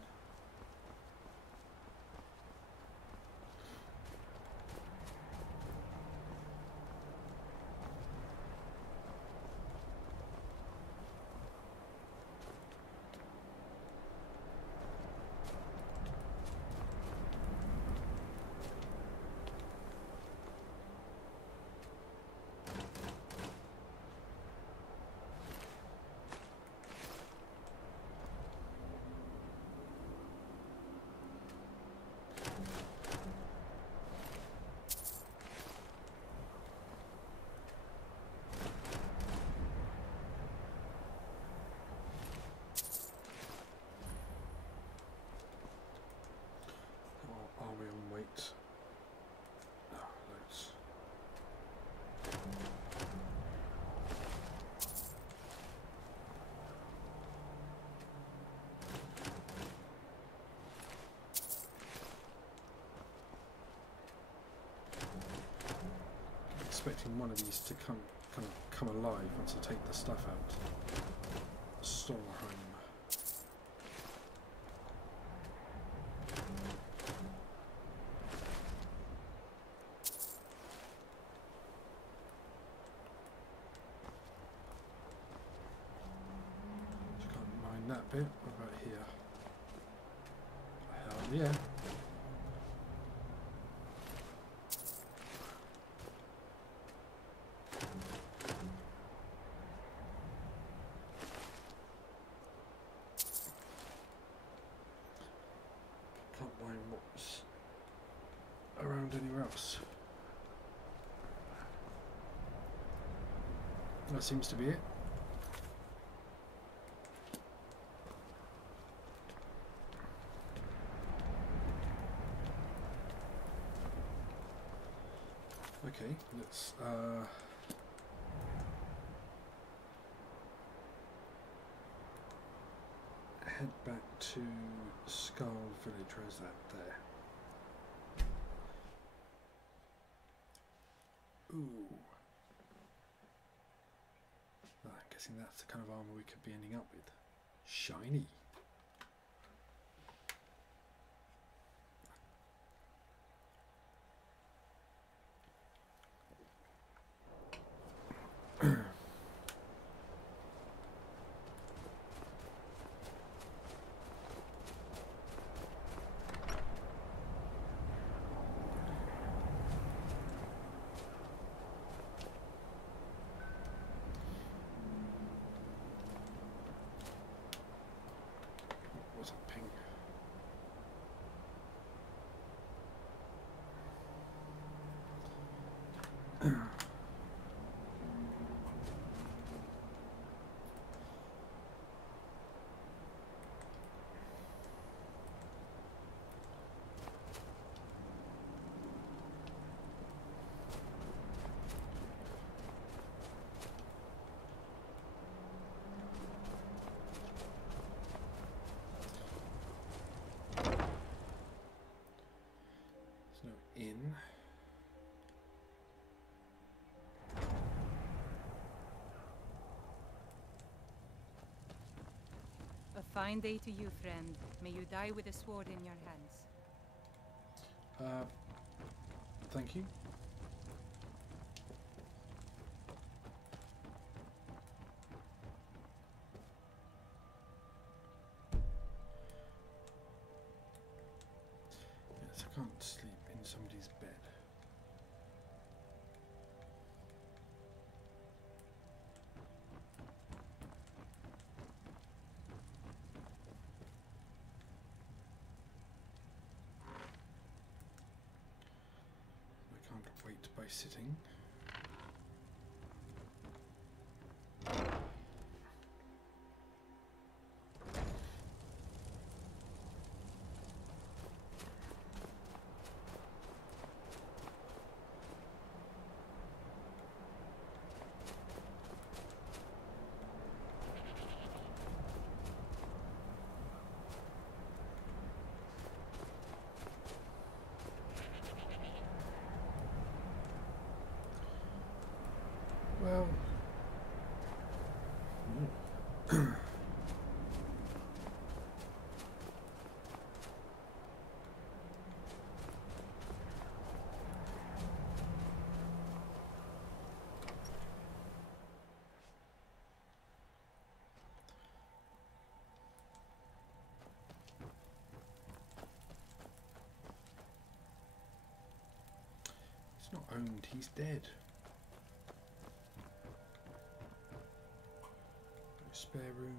Expecting one of these to come alive once I take the stuff out. Solstheim. Just can't mind that bit. What about here? Hell yeah. Around anywhere else. That seems to be it. Okay, let's head back to Skull Village. Where's that? There. Ooh. I'm guessing that's the kind of armour we could be ending up with. Shiny. Was it ping? There's no inn. A fine day to you, friend. May you die with a sword in your hands. Thank you. Yes, I can't sleep in somebody's bed. I can't wait by sitting. Well, he's not owned, he's dead. Spare room.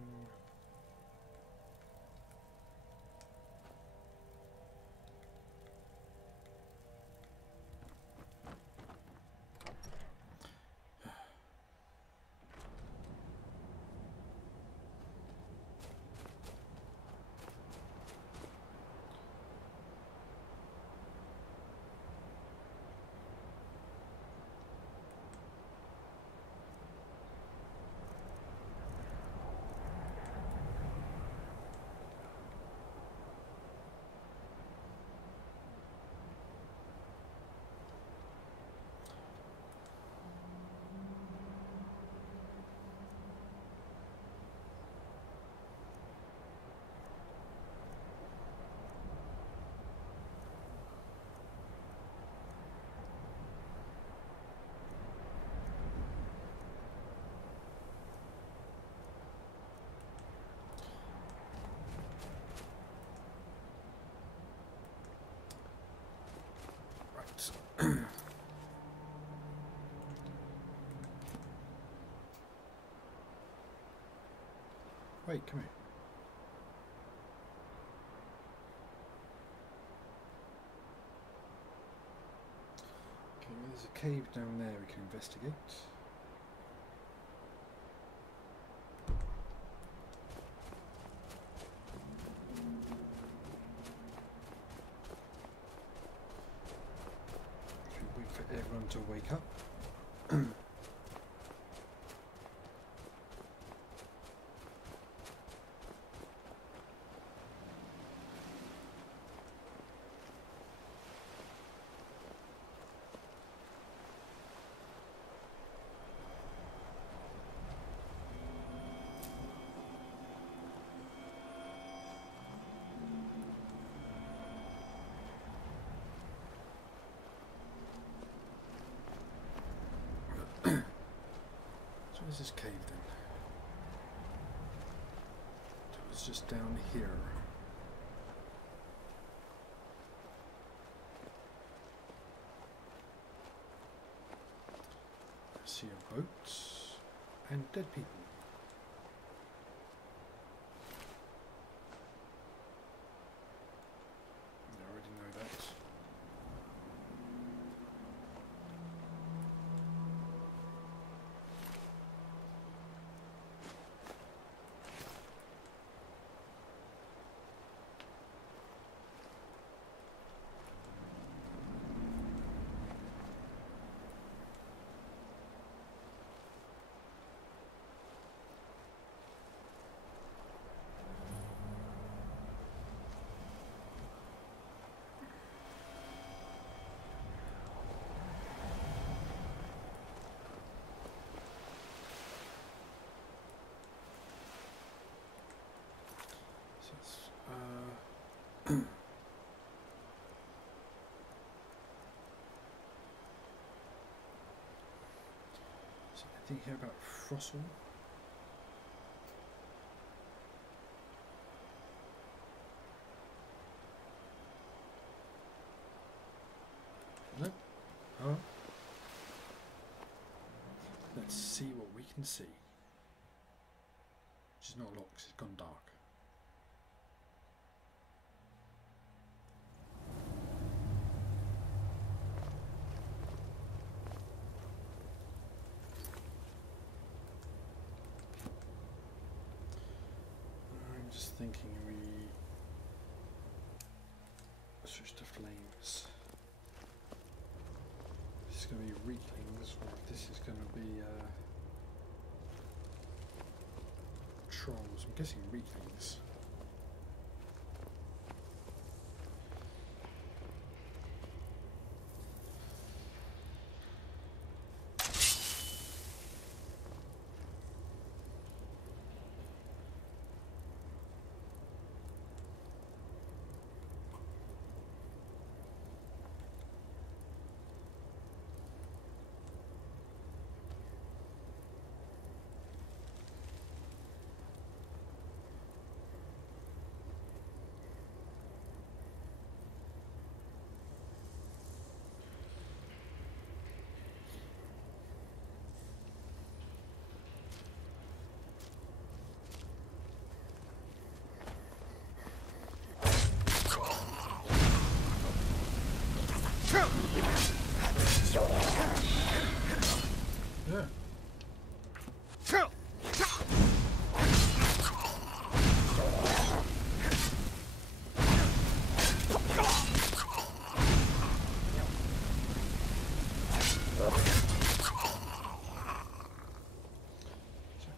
Wait, come here. Okay, well, there's a cave down there we can investigate. Should we wait for everyone to wake up? Where's this cave then? It was just down here. I see a boat and dead people. I already know that. So anything here about Frossel? Nope. Oh. Let's see what we can see. Which is not locked, it's gone dark. I'm just thinking we switch to flames. This is going to be Reeklings, or if this is going to be trolls. I'm guessing Reeklings. Yeah.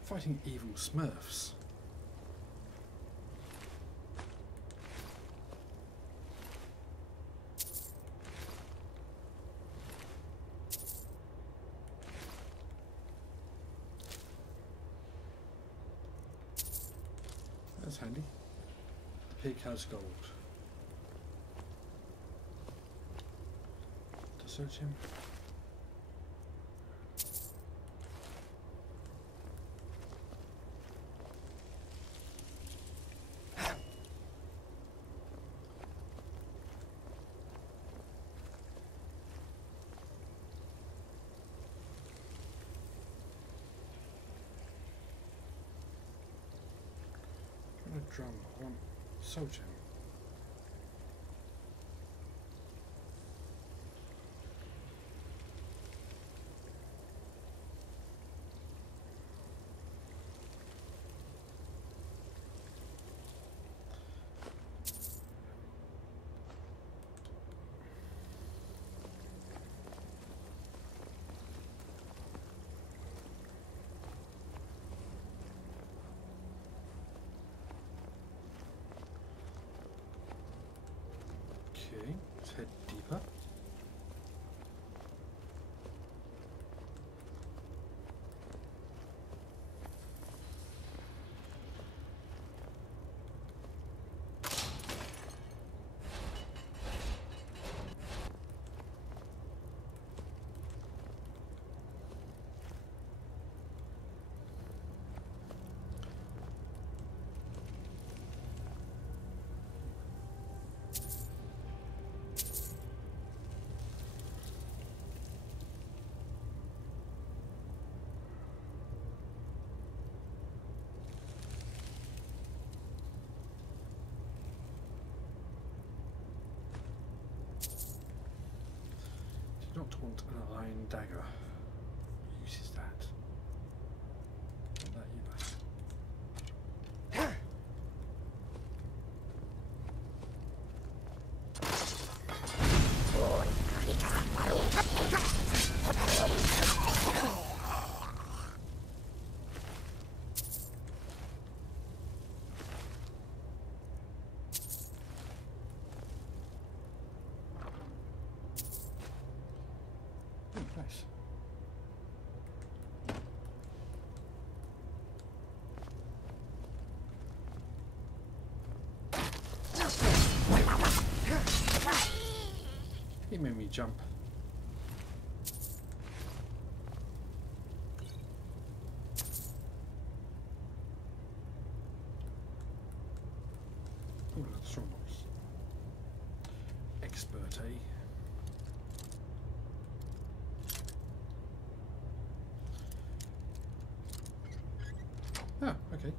Fighting evil Smurfs. That's handy. The pig has gold. To search him. Drum, I want Solstheim. want an iron dagger. What use is that? Not that either. Nice. He made me jump. Oh, that's strong box. Expert, eh? Ah, okay.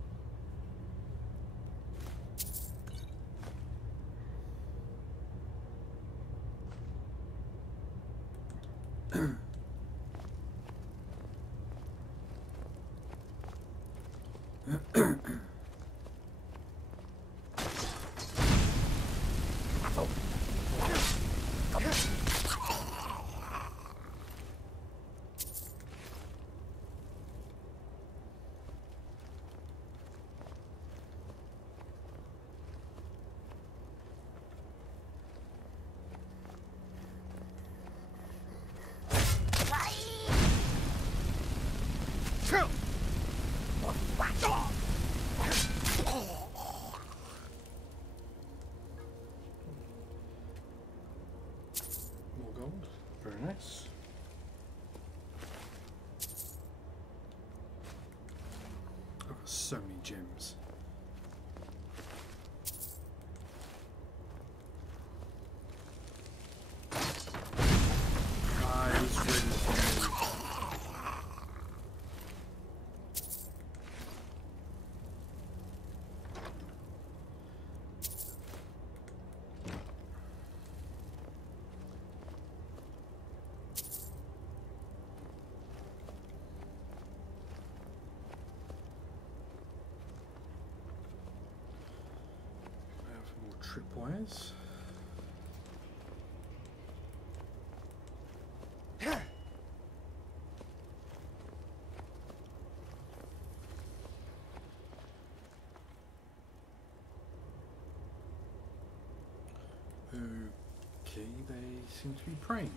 More gold, very nice. I've got so many gems. I was ready for me. Tripwires. Okay, they seem to be praying.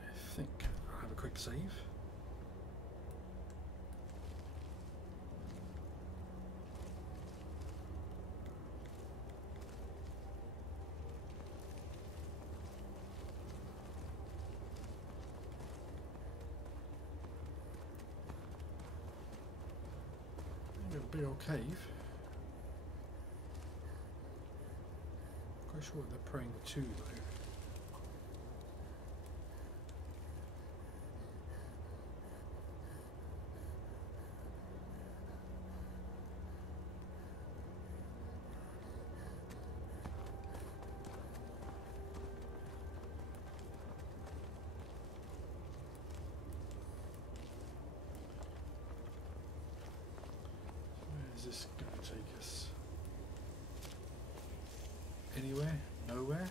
I think I'll have a quick save. A big old cave. Quite sure what they're praying to though. Is this going to take us anywhere? Nowhere?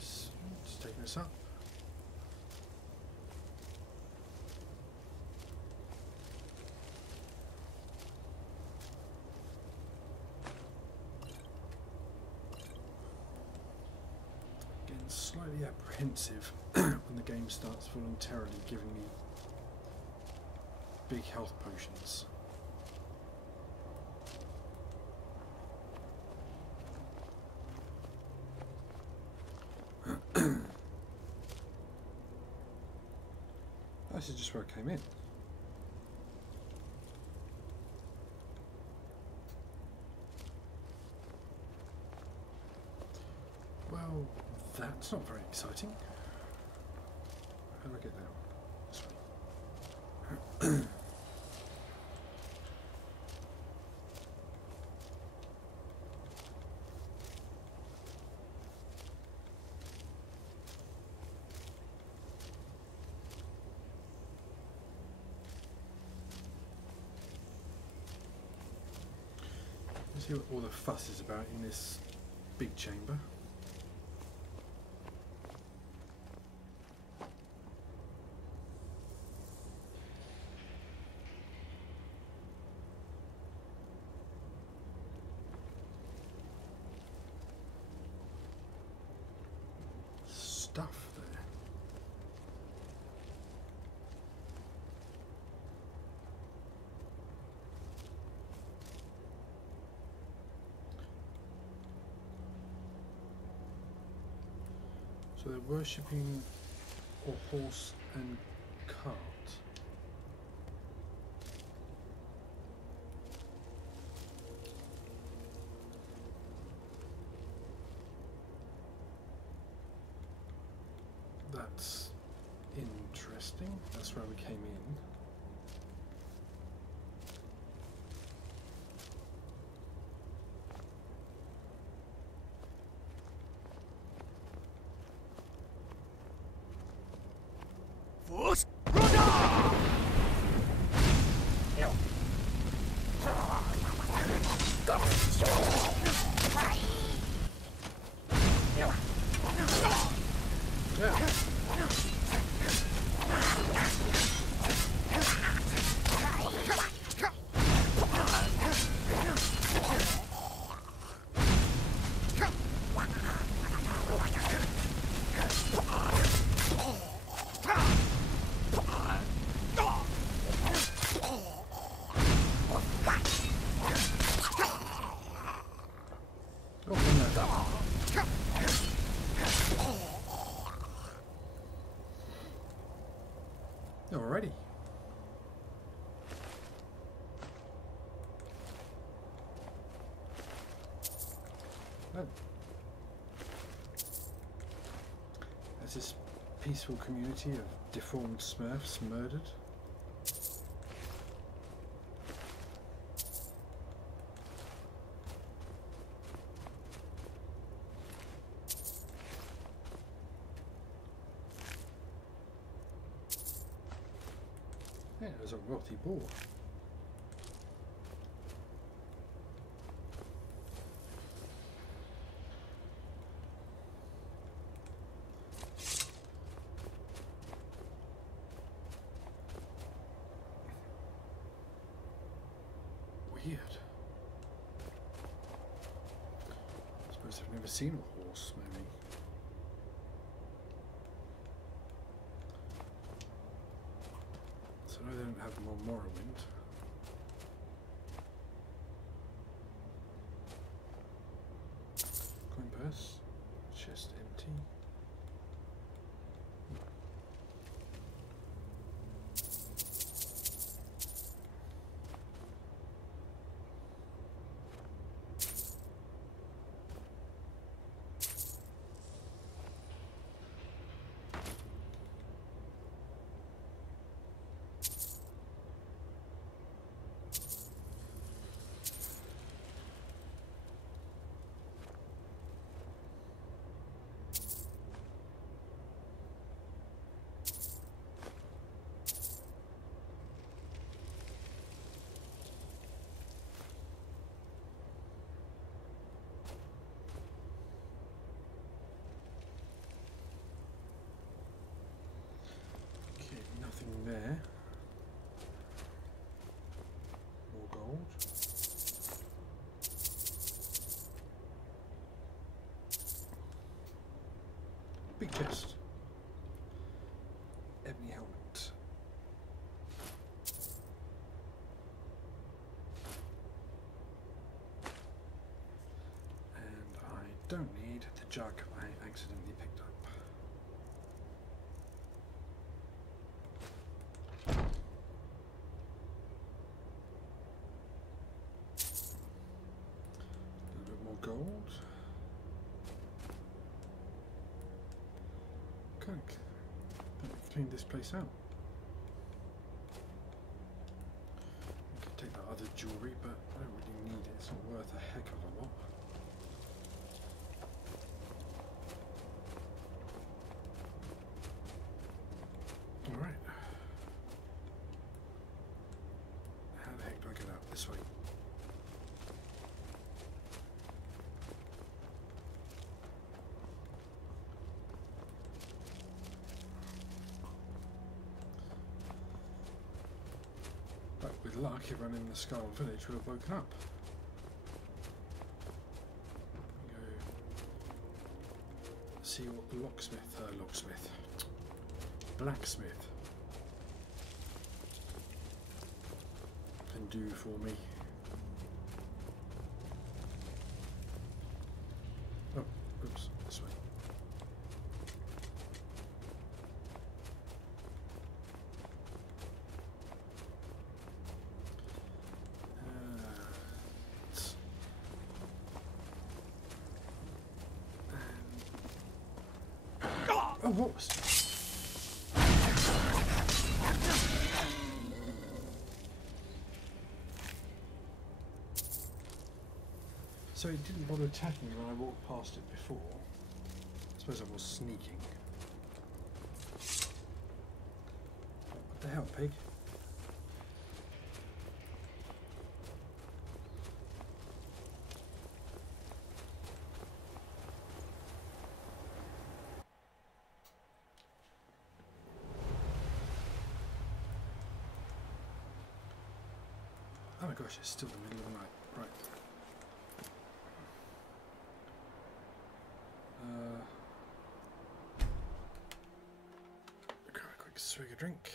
It's taking us up. Getting slightly apprehensive when the game starts voluntarily giving me big health potions. This is just where I came in. Well, that's not very exciting. How do I get down? This way. See what all the fuss is about in this big chamber. Stuff there. So they're worshipping a horse and cart. That's interesting. That's where we came in. Alrighty. Oh. There's this peaceful community of deformed smurfs murdered. Yeah, there's a rotty boar. Weird. I suppose I've never seen a horse, maybe. So I don't have them on Morrowind. Coin purse, chest empty. Nothing there. More gold. Big chest. Ebony helmet. And I don't need the jug I accidentally picked up. Gold. Can't clean this place out. I could take that other jewellery, but I don't really need it. It's not worth a heck of a lot. Alright. How the heck do I get out? This way. But with luck, everyone in the Skull Village would have woken up. Go see what the blacksmith can do for me. Oh, oops, this way. Oh, what was... So it didn't bother attacking me when I walked past it before. I suppose I was sneaking. What the hell, pig? Oh my gosh, it's still the middle of the night. Right. Grab a quick swig of drink.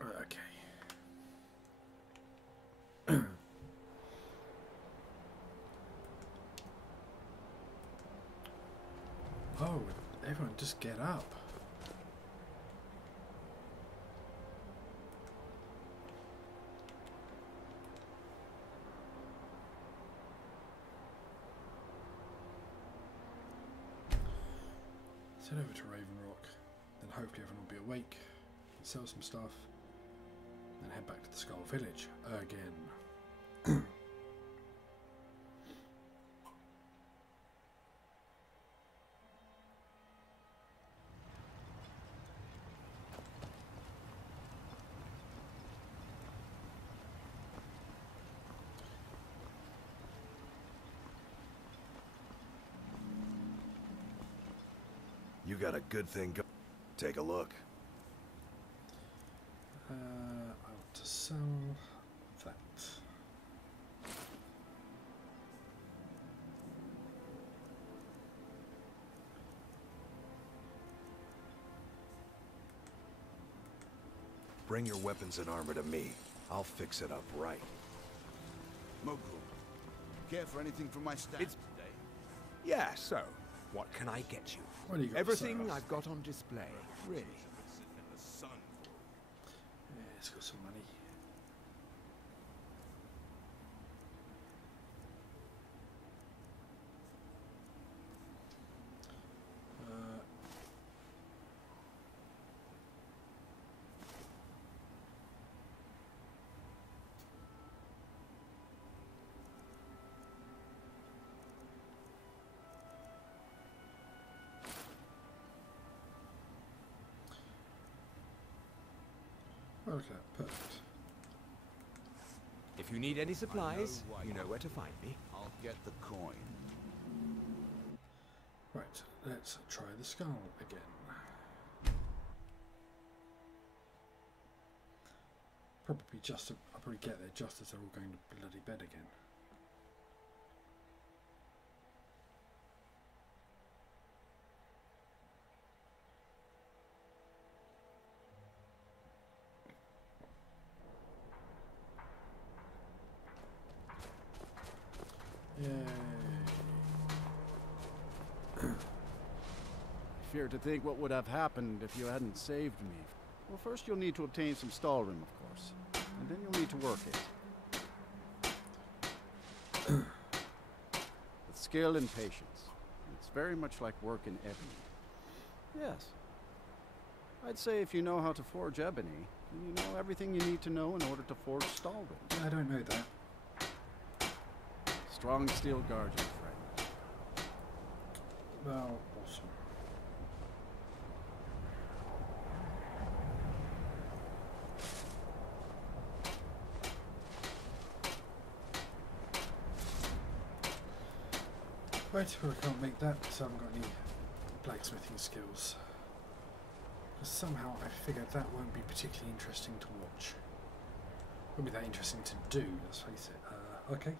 Okay. Oh, everyone just get up. Let's head over to Raven Rock, then hopefully everyone will be awake, and sell some stuff, then head back to the Skull Village again. You got a good thing going. Take a look. I want to sell that. Bring your weapons and armor to me. I'll fix it up right. Mogul, care for anything from my stand It's- today? Yeah, so, what can I get you? What do you got? Everything I've got on display, really. In the sun. Yeah, it's got some money. Okay, perfect. If you need any supplies, why you know not. where to find me. I'll get the coin. Right, let's try the skull again. Probably just, I'll probably get there just as they're all going to bloody bed again. Fear to think what would have happened if you hadn't saved me. Well, first you'll need to obtain some Stalrim, of course. And then you'll need to work it. With skill and patience. It's very much like work in ebony. Yes. I'd say if you know how to forge ebony, then you know everything you need to know in order to forge Stalwyn. I don't know that. Strong steel guard, your friend. Well, awesome. Right, well, I can't make that, so I haven't got any blacksmithing skills. But somehow I figured that won't be particularly interesting to watch. Won't be that interesting to do, let's face it. Okay.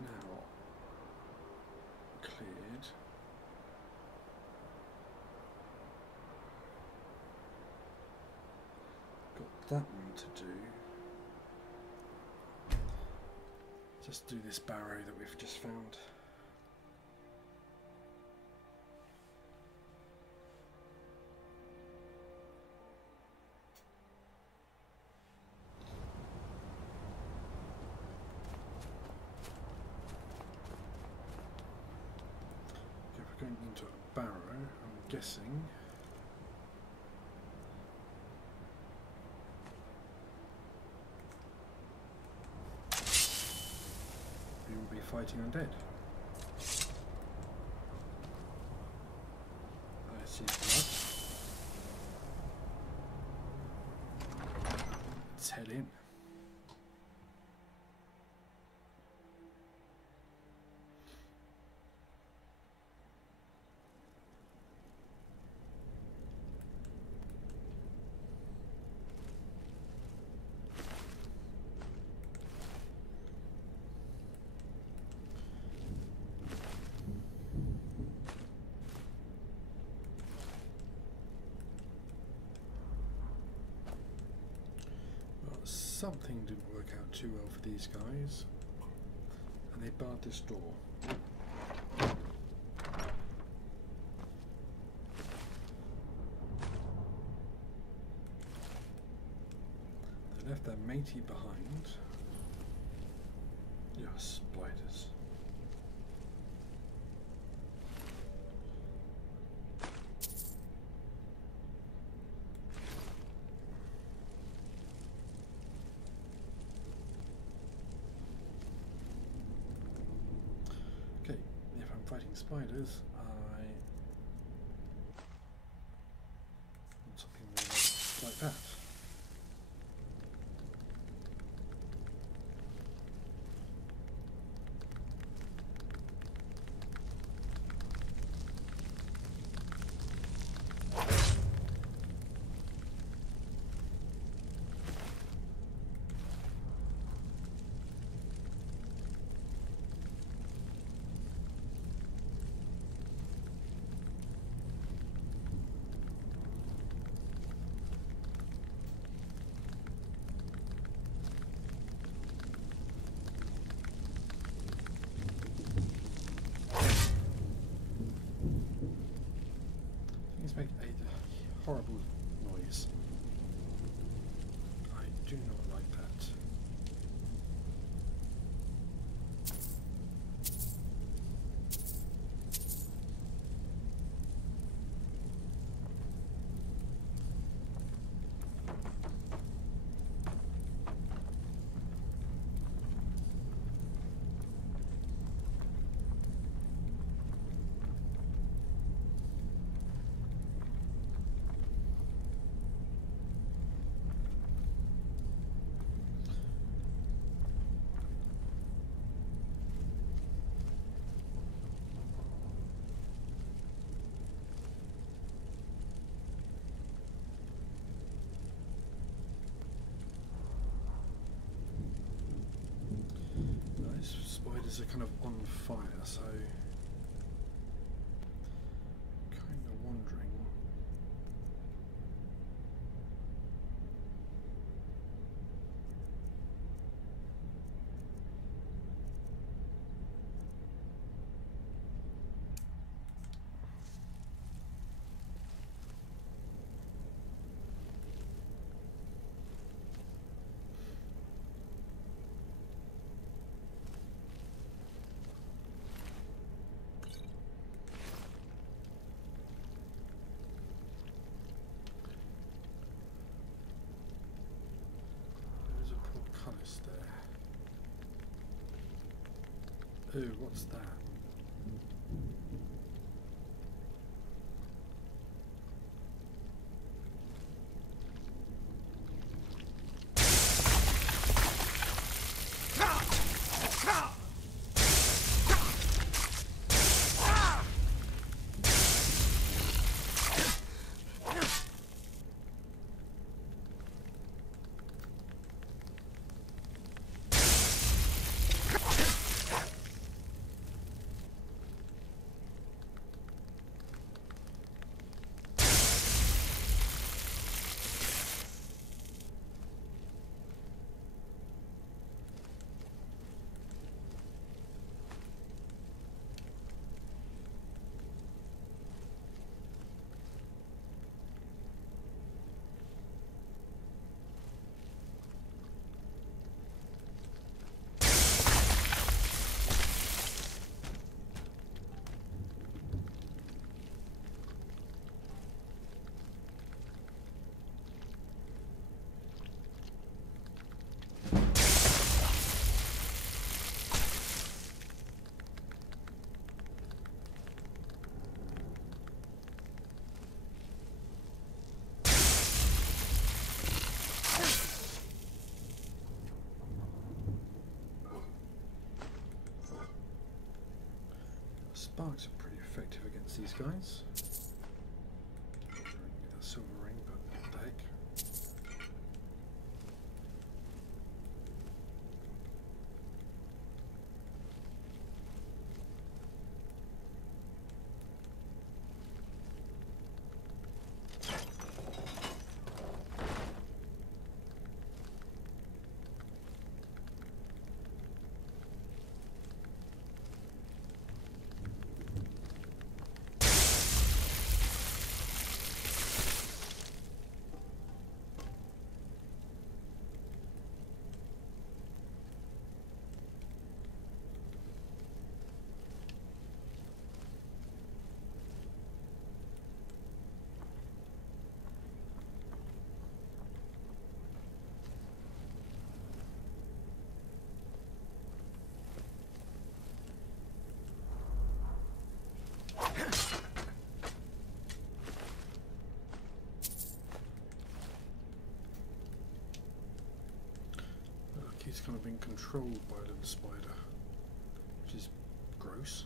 Now, cleared. Got that one to do. Just do this barrow that we've just found. Okay, we're going into a barrow, I'm guessing. Be fighting undead. I see blood. Let's head in. Something didn't work out too well for these guys, and they barred this door. They left their matey behind. Yes, spiders. Fighting spiders, I want something more like that. Make a horrible noise. I do not like that. Spiders are kind of on fire, so kind of wondering. Ooh, what's that? Sparks are pretty effective against these guys. Get a silver ring, but what the heck. He's kind of being controlled by a little spider, which is gross.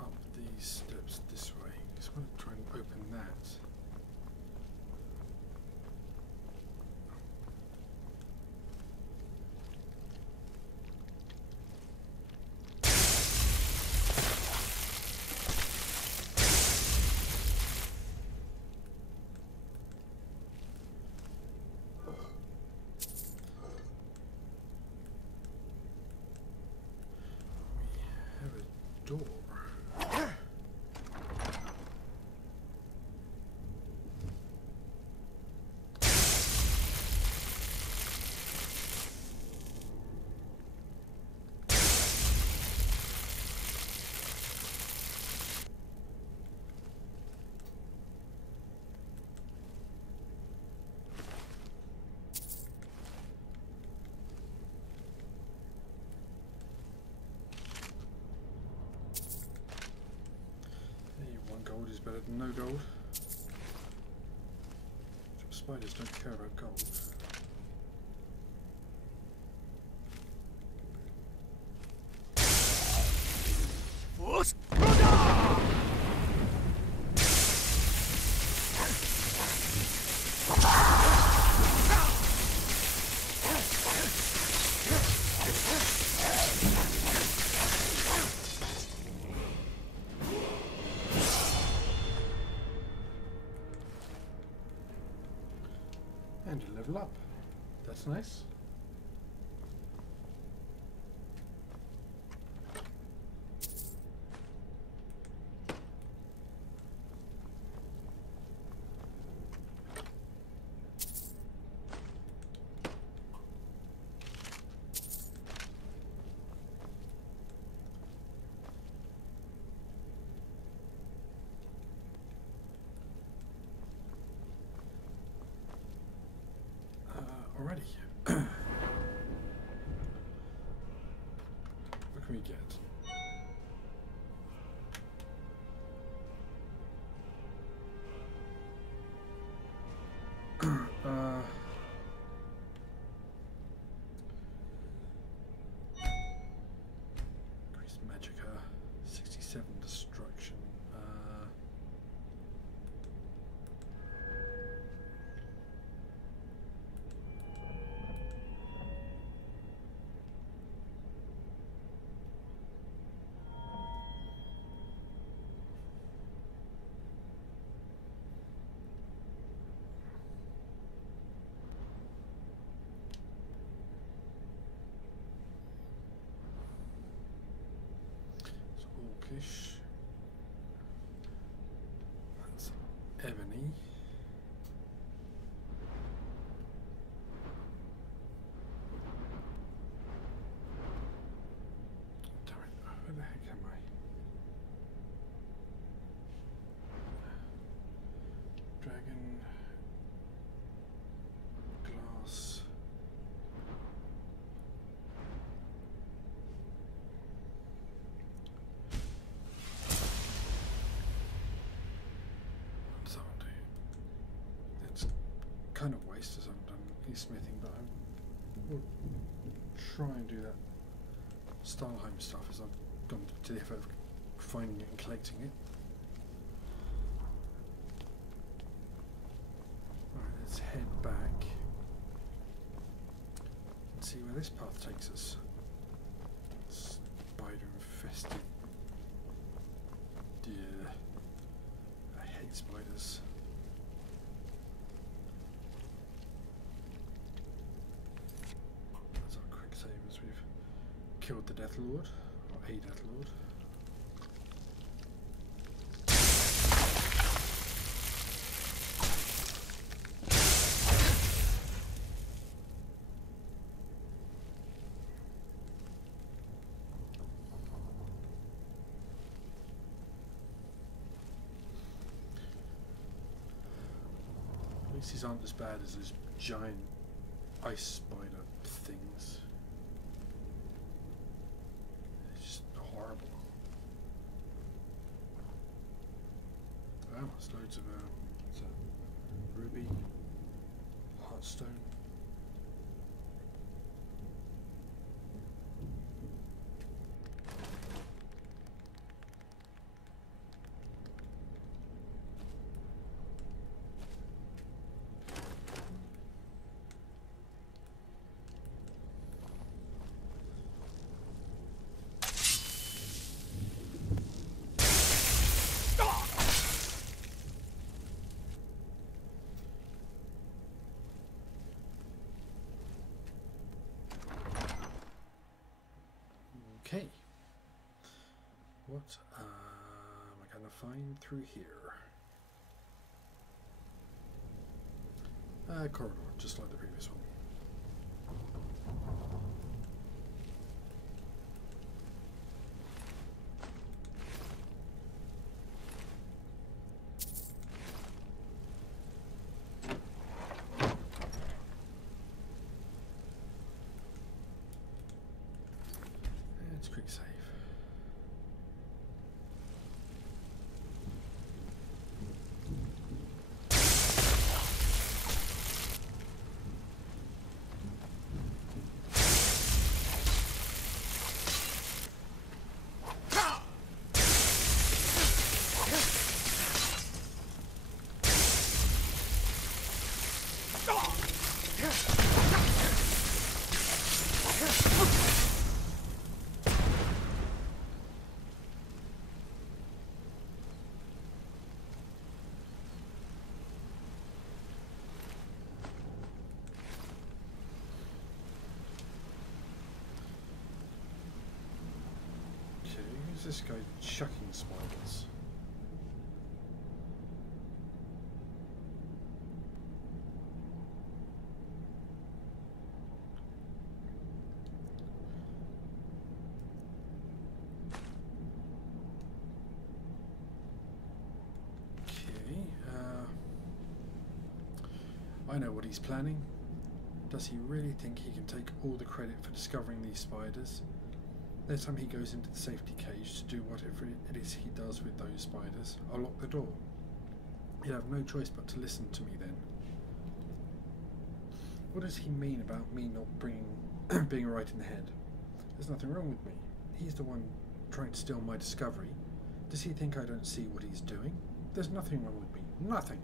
Up these steps this way. Just want to try and open that. We have a door. is better than no gold. Spiders don't care about gold. And you level up. That's nice. Already. What can we get? Increased magicka, 67 destruction. Orcish. That's ebony. Damn it, where the heck am I? Dragon. Glass. Kind of waste as I've done e-smithing, but I will try and do that Solstheim stuff as I've gone to the effort of finding it and collecting it. Alright, let's head back and see where this path takes us. Spider infested. Dear, I hate spiders. Killed the Death Lord, or a Death Lord. At least these aren't as bad as those giant ice spider things. Horrible. Wow, there's loads of ruby, heartstone. Okay, what am I gonna find through here? Corridor, just like the previous one. Quick save. Who's this guy chucking spiders? I know what he's planning. Does he really think he can take all the credit for discovering these spiders? Next time he goes into the safety cage to do whatever it is he does with those spiders, I'll lock the door. He'll have no choice but to listen to me then. What does he mean about me not being right in the head? There's nothing wrong with me. He's the one trying to steal my discovery. Does he think I don't see what he's doing? There's nothing wrong with me. Nothing.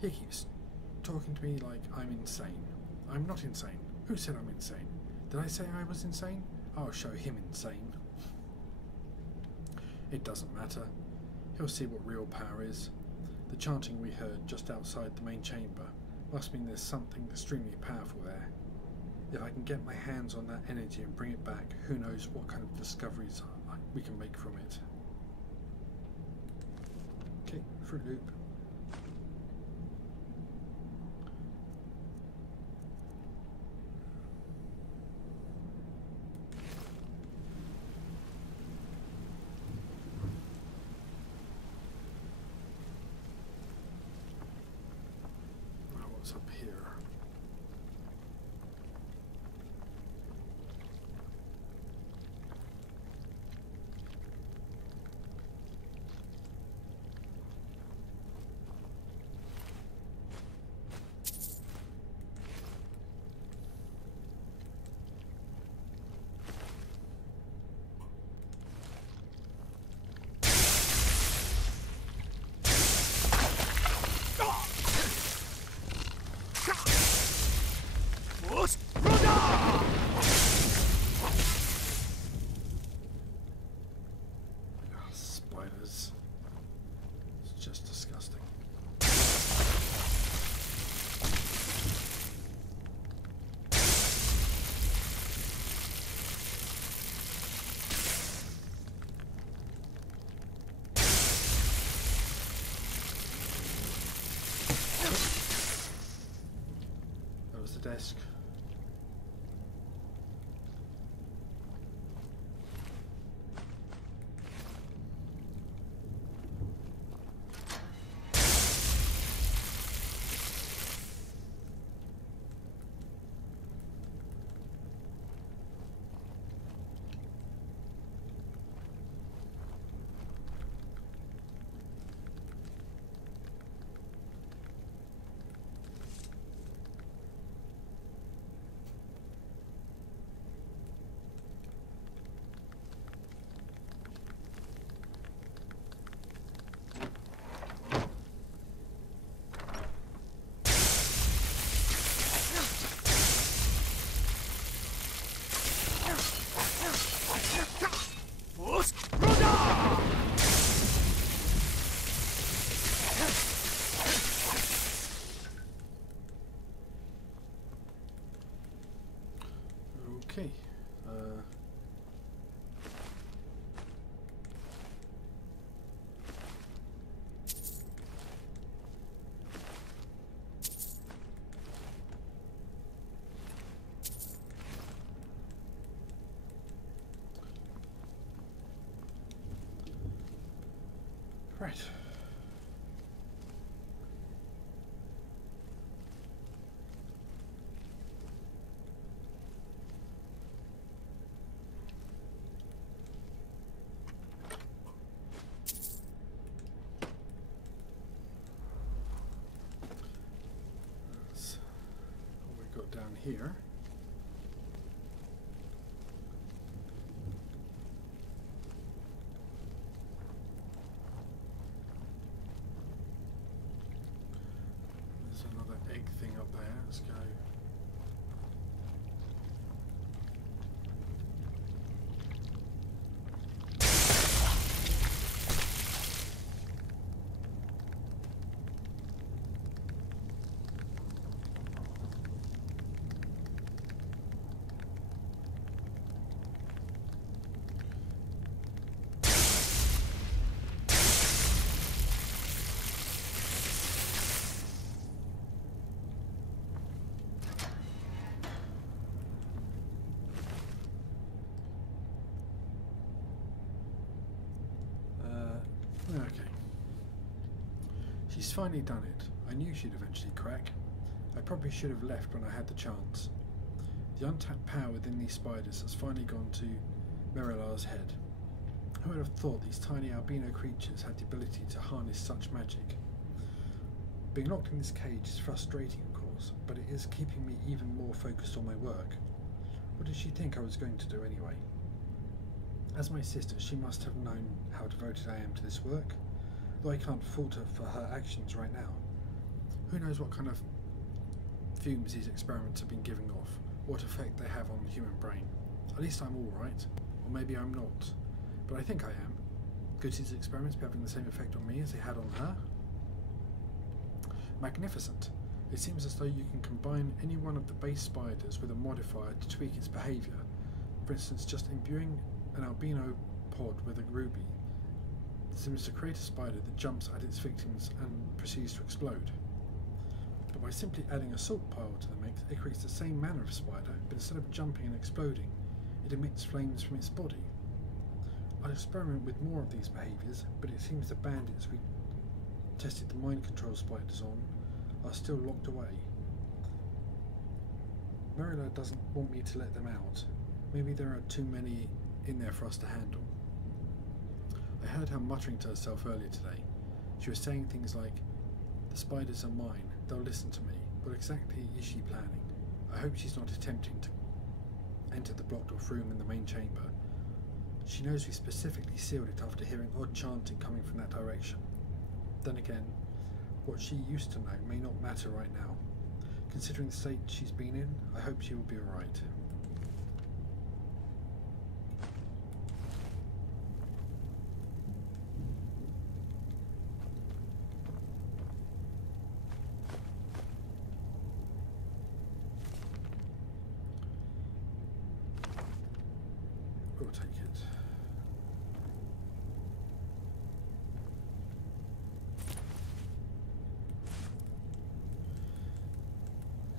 He keeps talking to me like I'm insane. I'm not insane. Who said I'm insane? Did I say I was insane? I'll show him insane. It doesn't matter. He'll see what real power is. The chanting we heard just outside the main chamber must mean there's something extremely powerful there. If I can get my hands on that energy and bring it back, who knows what kind of discoveries we can make from it. Okay, Fruit Loop. What's up here? Spiders. It's just disgusting. That was the desk. Okay. Right. That's what we got down here. Another egg thing up there. Let's go. She's finally done it. I knew she'd eventually crack. I probably should have left when I had the chance. The untapped power within these spiders has finally gone to Merilar's head. Who would have thought these tiny albino creatures had the ability to harness such magic? Being locked in this cage is frustrating, of course, but it is keeping me even more focused on my work. What did she think I was going to do anyway? As my sister, she must have known how devoted I am to this work, though I can't fault her for her actions right now. Who knows what kind of fumes these experiments have been giving off, what effect they have on the human brain. At least I'm alright, or maybe I'm not, but I think I am. Could these experiments be having the same effect on me as they had on her? Magnificent. It seems as though you can combine any one of the base spiders with a modifier to tweak its behaviour. For instance, just imbuing an albino pod with a ruby seems to create a spider that jumps at its victims and proceeds to explode. But by simply adding a salt pile to the mix, it creates the same manner of spider, but instead of jumping and exploding, it emits flames from its body. I'll experiment with more of these behaviours, but it seems the bandits we tested the mind control spiders on are still locked away. Merila doesn't want me to let them out. Maybe there are too many in there for us to handle. I heard her muttering to herself earlier today. She was saying things like, "The spiders are mine, they'll listen to me." What exactly is she planning? I hope she's not attempting to enter the blocked off room in the main chamber. She knows we specifically sealed it after hearing odd chanting coming from that direction. Then again, what she used to know may not matter right now. Considering the state she's been in, I hope she will be alright. We'll take it.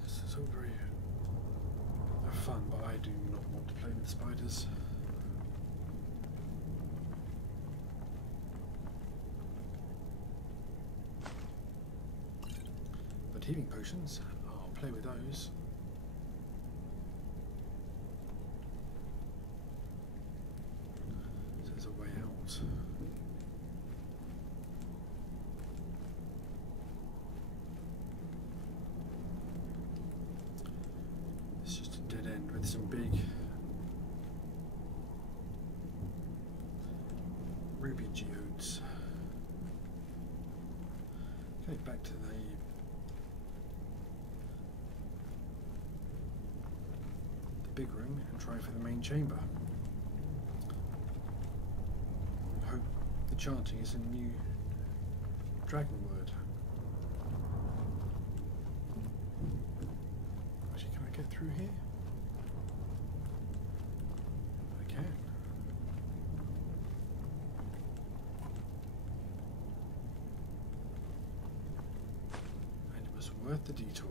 This is all very fun, but I do not want to play with spiders. But healing potions, I'll play with those. There's a way out. It's just a dead end with some big ruby geodes. Okay, back to the big room and try for the main chamber. Hope the chanting is a new dragon word. Actually, can I get through here? I can. And it was worth the detour.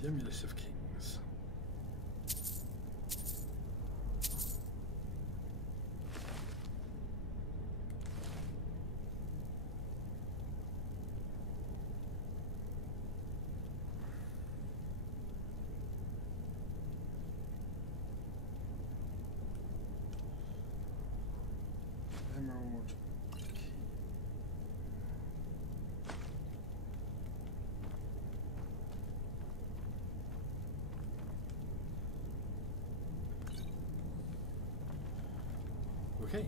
The Amulet of Kings. Emerald key. Okay.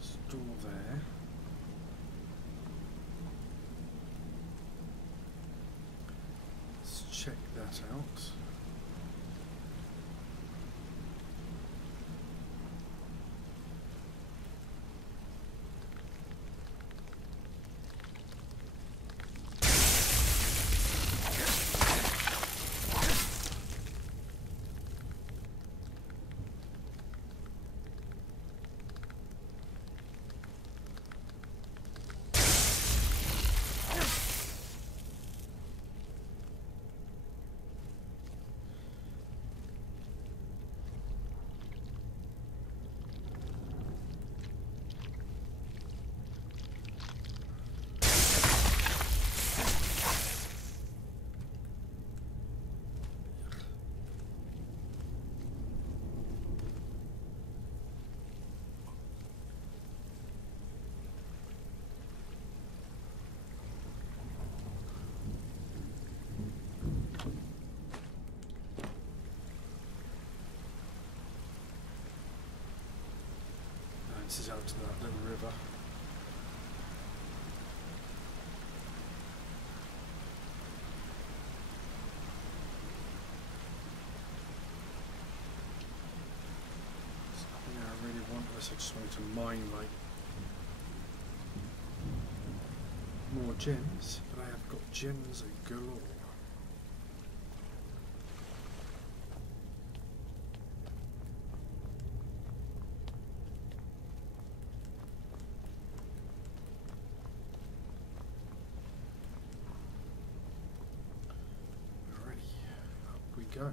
Store there. Let's check that out. gets us out to that little river. There's nothing I really want unless I just wanted to mine like more gems, but I have got gems galore. Go.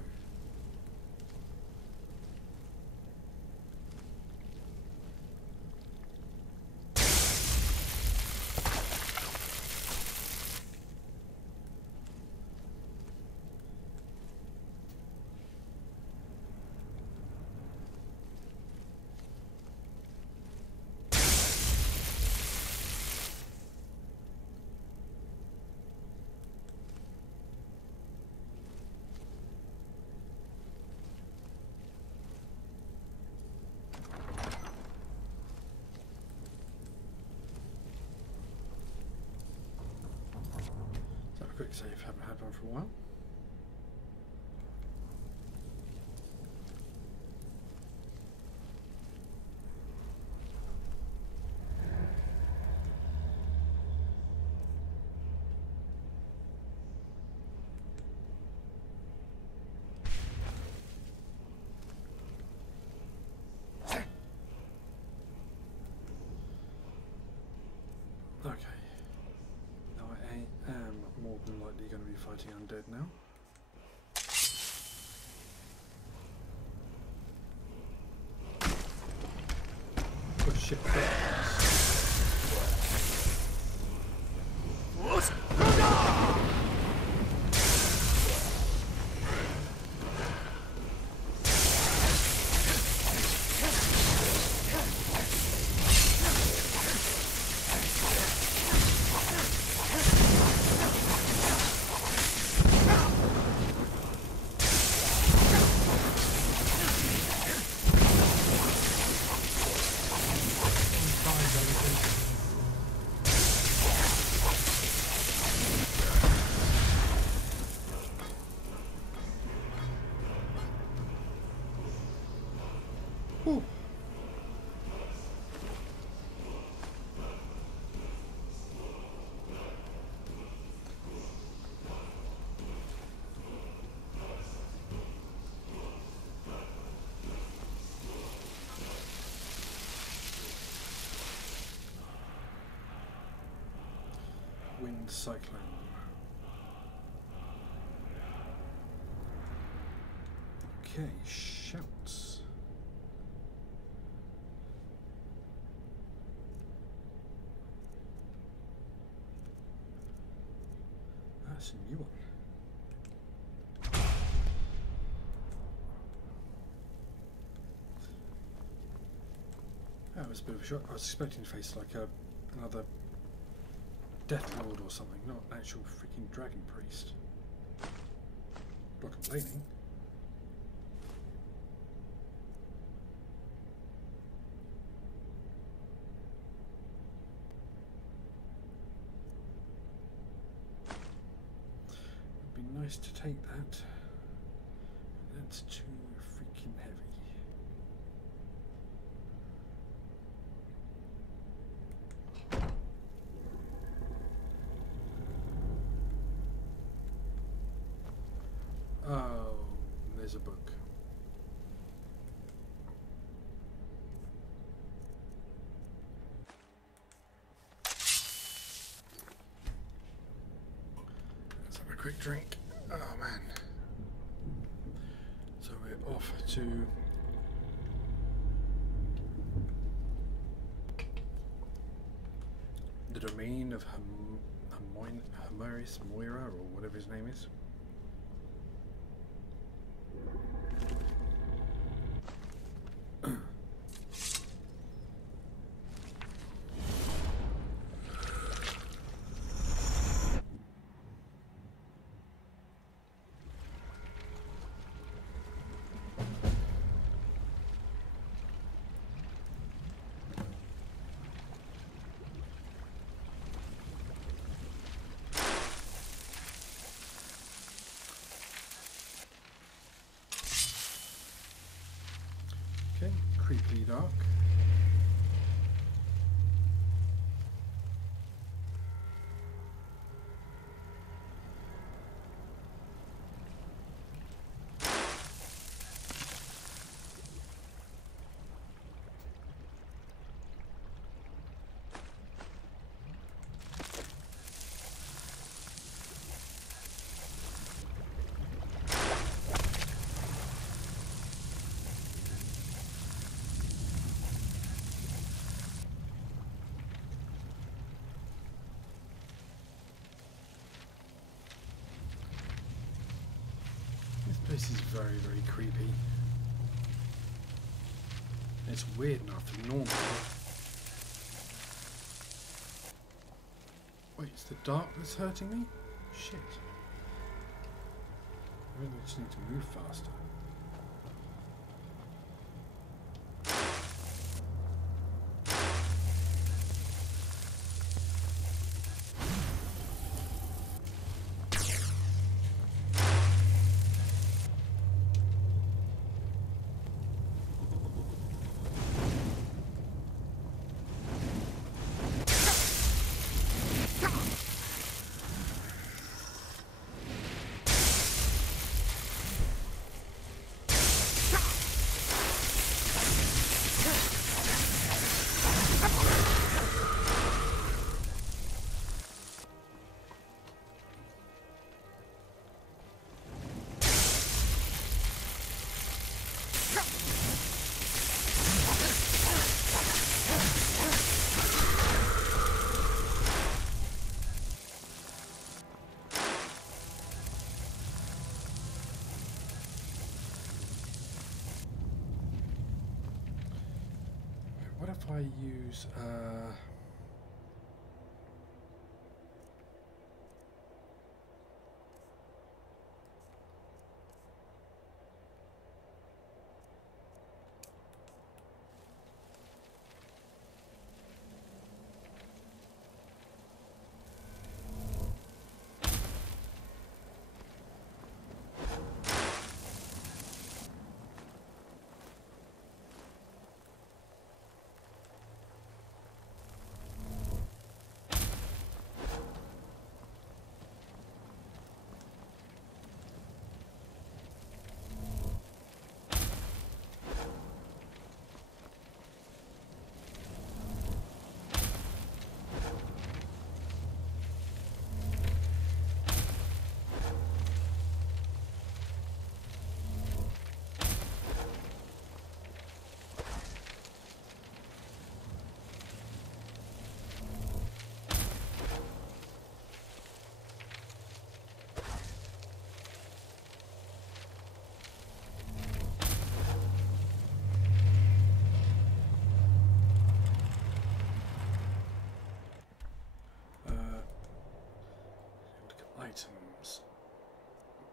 Quick save, haven't had one for a while. Okay. I am more than likely going to be fighting undead now. Oh shit. Ooh. Wind cyclone. Okay, shouts. That's a new one. That was a bit of a shock. I was expecting to face like another Death Lord or something, not an actual freaking Dragon Priest. Not complaining. It'd be nice to take that. That's too freaking heavy. Oh, there's a book. Let's have a quick drink. Oh man. So we're off to the domain of Hamaris Moira, or whatever his name is. creepily dark. This is very, very creepy. It's weird enough and normal. Wait, it's the dark that's hurting me? Shit. I really just need to move faster. What if I use items,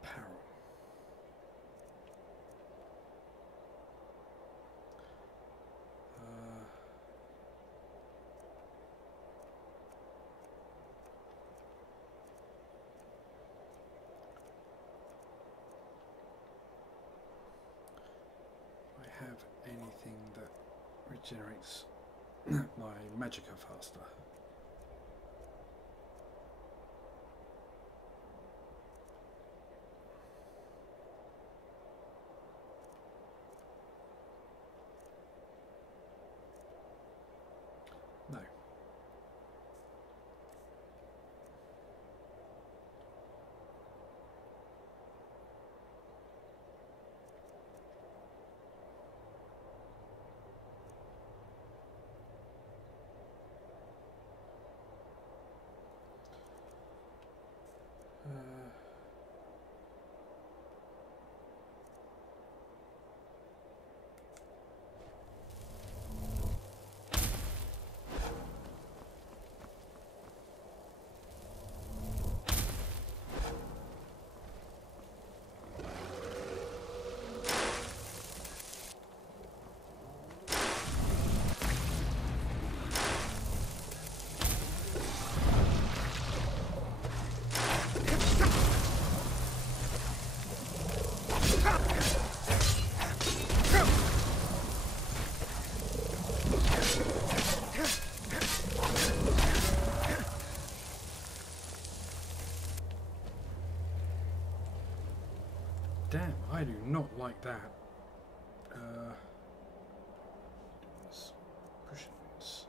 apparel. I have anything that regenerates my magicka faster. No. Damn, I do not like that. Cushions.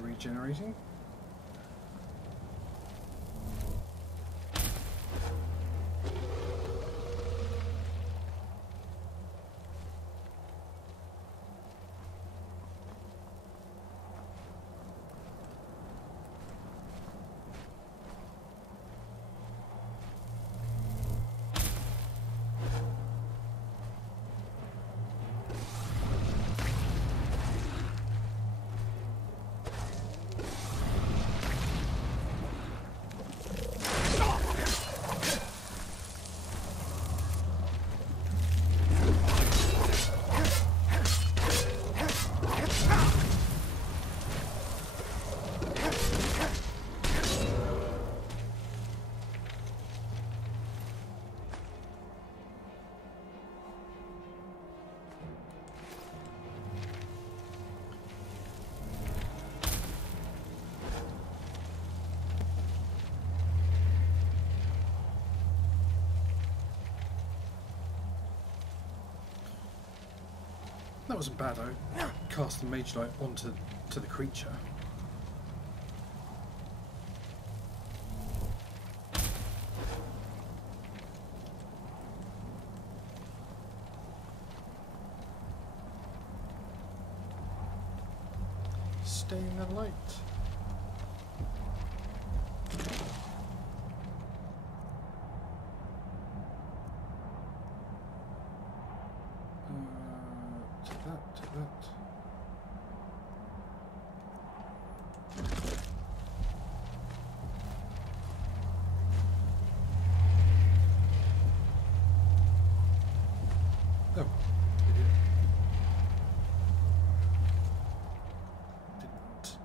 Regenerating. That wasn't bad though. Cast the mage light onto the creature. Stay in the light.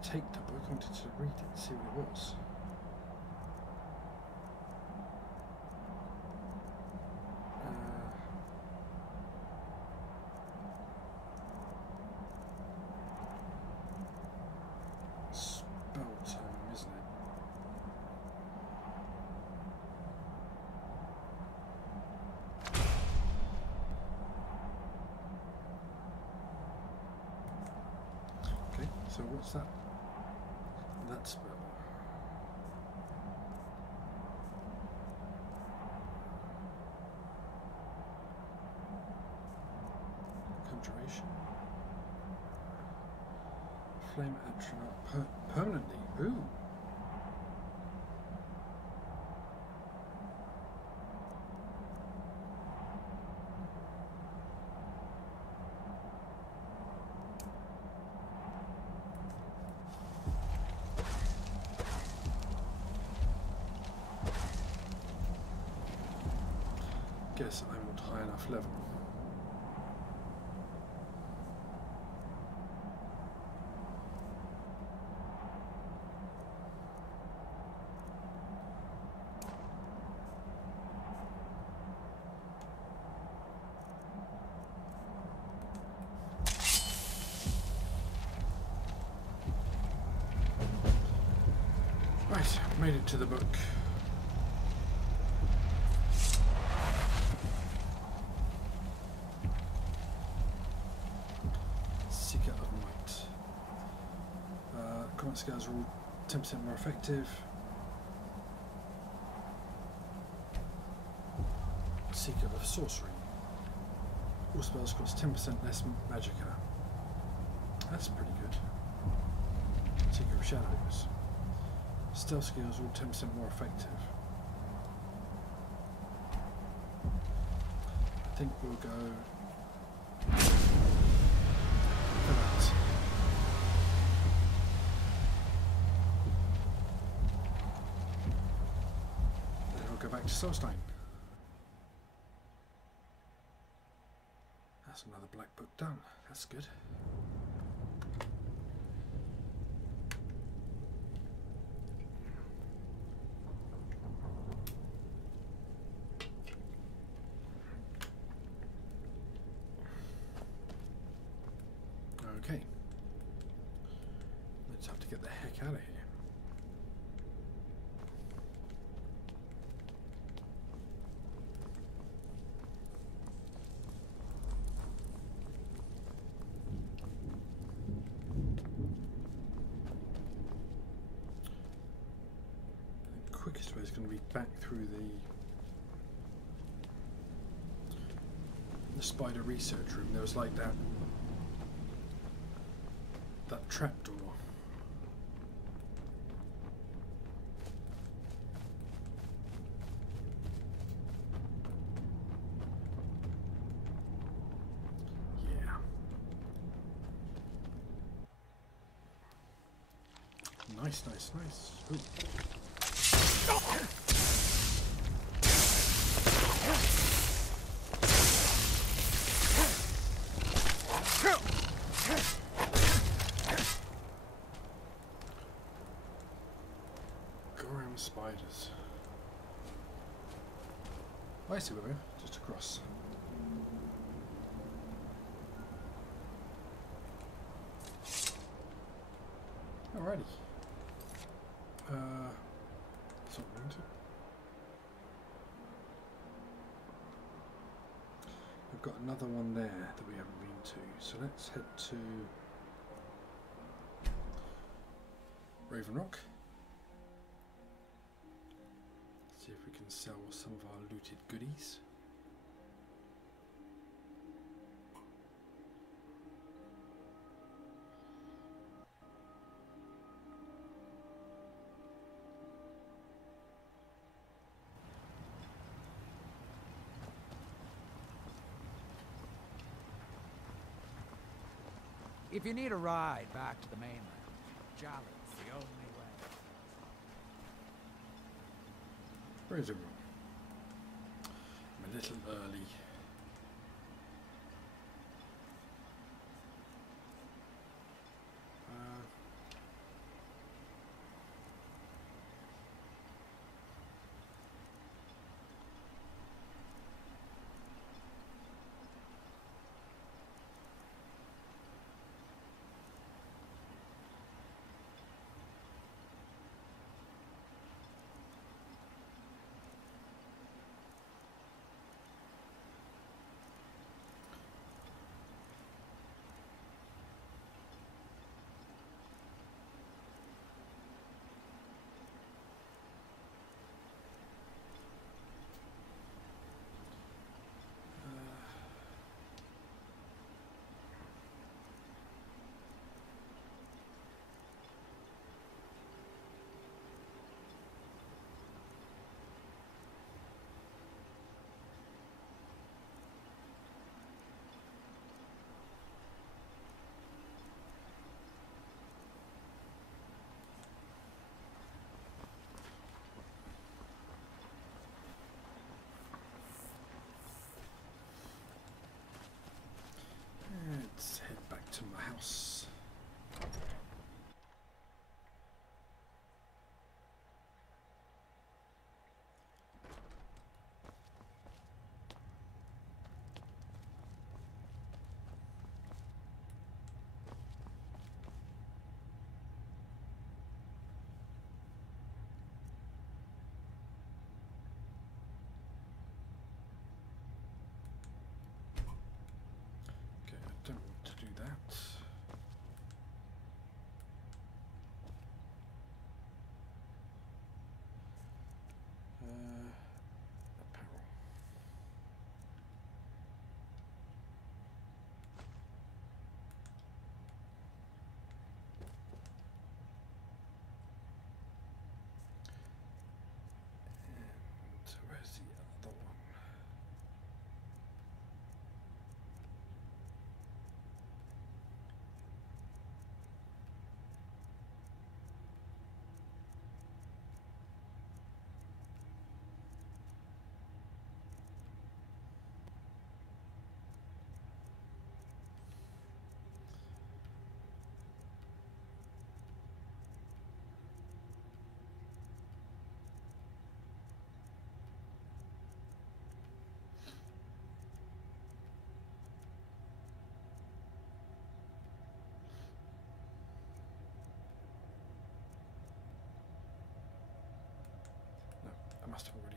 Take the book, I wanted to read it and see what it was. Spell tome, isn't it? Okay, so what's that? That spell. Conjuration. Flame attribute permanently. Ooh. Guess I'm not high enough level. Right, made it to the book. Scales are all 10% more effective. of sorcery. All spells cost 10% less magicka. That's pretty good. Seeker of Shadows. Stealth skills all 10% more effective. I think we'll go for that. Then I'll go back to Solstheim. That's another black book done. That's good. Okay. Let's have to get the heck out of here. The quickest way is going to be back through the spider research room. There was like that trapdoor. Yeah. Nice, nice, nice. Ooh. Spiders. I see where we are, just across. Alrighty. That's what we're into. We've got another one there that we haven't been to, so let's head to Raven Rock. See if we can sell some of our looted goodies. If you need a ride back to the mainland, Jolly's the only way. Where is everyone? I'm a little early.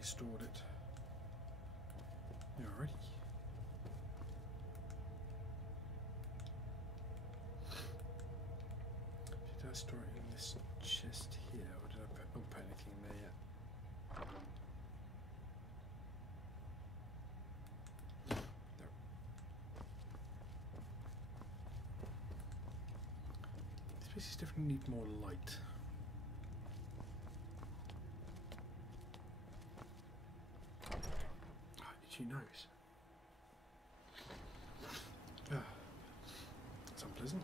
stored it. Alrighty. Did I store it in this chest here, or did I not put anything in there yet? No. These places definitely need more light. Itchy nose. Ah, that's unpleasant.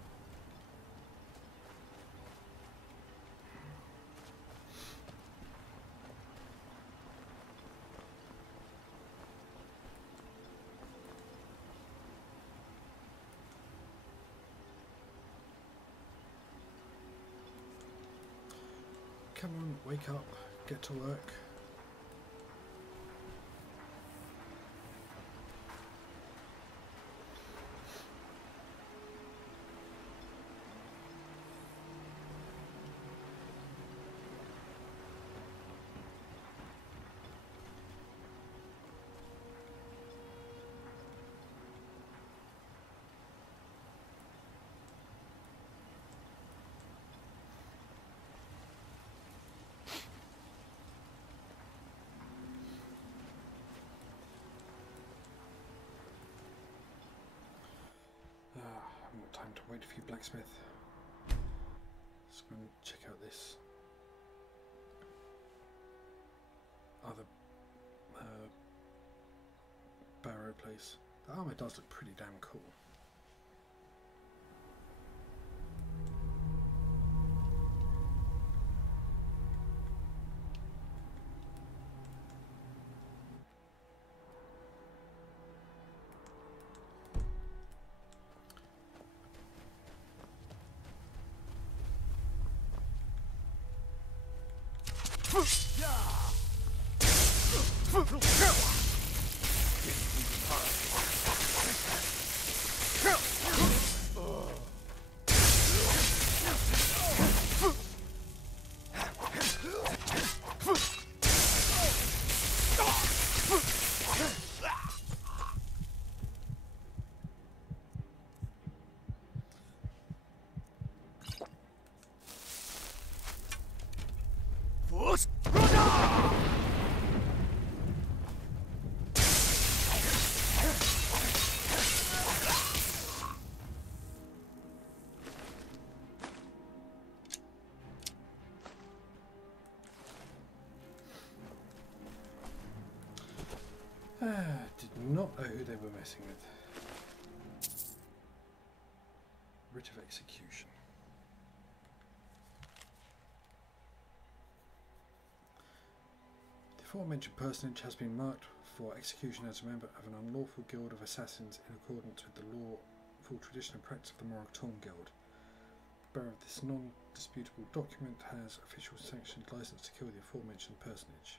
Come on, wake up, get to work. Time to wait for you, blacksmith. Let's go and check out this other barrow place. The armour does look pretty damn cool. Did not know who they were messing with. Writ of execution. The aforementioned personage has been marked for execution as a member of an unlawful guild of assassins in accordance with the lawful tradition and practice of the Morocton Guild. The bearer of this non-disputable document has official sanctioned license to kill the aforementioned personage.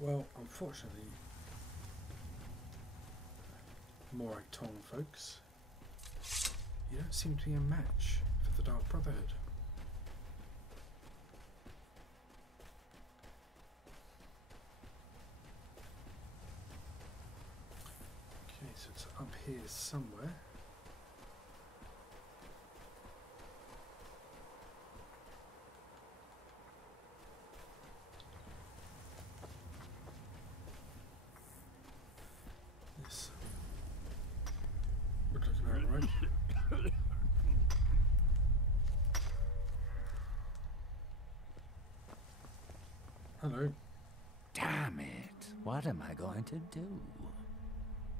Well, unfortunately, Morocton folks, you don't seem to be a match for the Dark Brotherhood. Okay, so it's up here somewhere. Hello. Damn it. What am I going to do?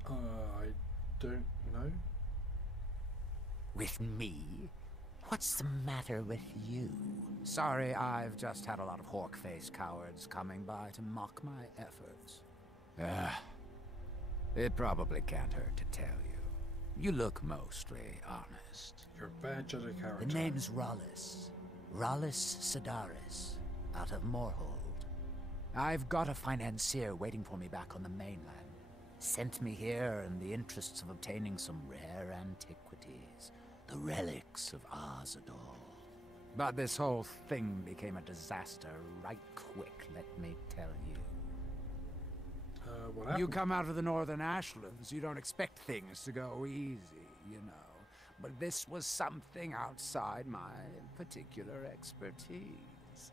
I don't know. With me? What's the matter with you? Sorry, I've just had a lot of hawk-faced cowards coming by to mock my efforts. It probably can't hurt to tell you. You look mostly honest. You're a bad judge of character. The name's Rollis. Rollis Sedaris, out of Moorhold. I've got a financier waiting for me back on the mainland. Sent me here in the interests of obtaining some rare antiquities, the relics of Arzador. But this whole thing became a disaster right quick, let me tell you. What happened? You come out of the northern ashlands, you don't expect things to go easy, you know. But this was something outside my particular expertise.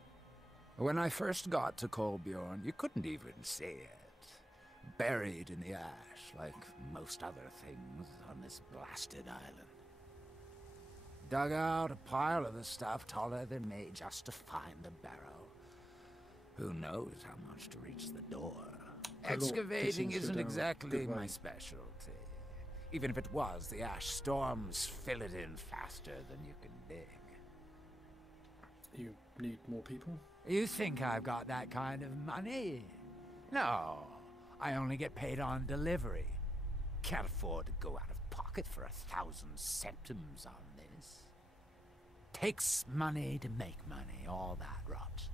When I first got to Kolbjorn, you couldn't even see it. Buried in the ash, like most other things on this blasted island. Dug out a pile of the stuff taller than me just to find the barrel. Who knows how much to reach the door? Excavating isn't exactly my specialty. Even if it was, the ash storms fill it in faster than you can dig. You need more people? You think I've got that kind of money? No, I only get paid on delivery. Can't afford to go out of pocket for 1,000 centimes on this. Takes money to make money, all that rot.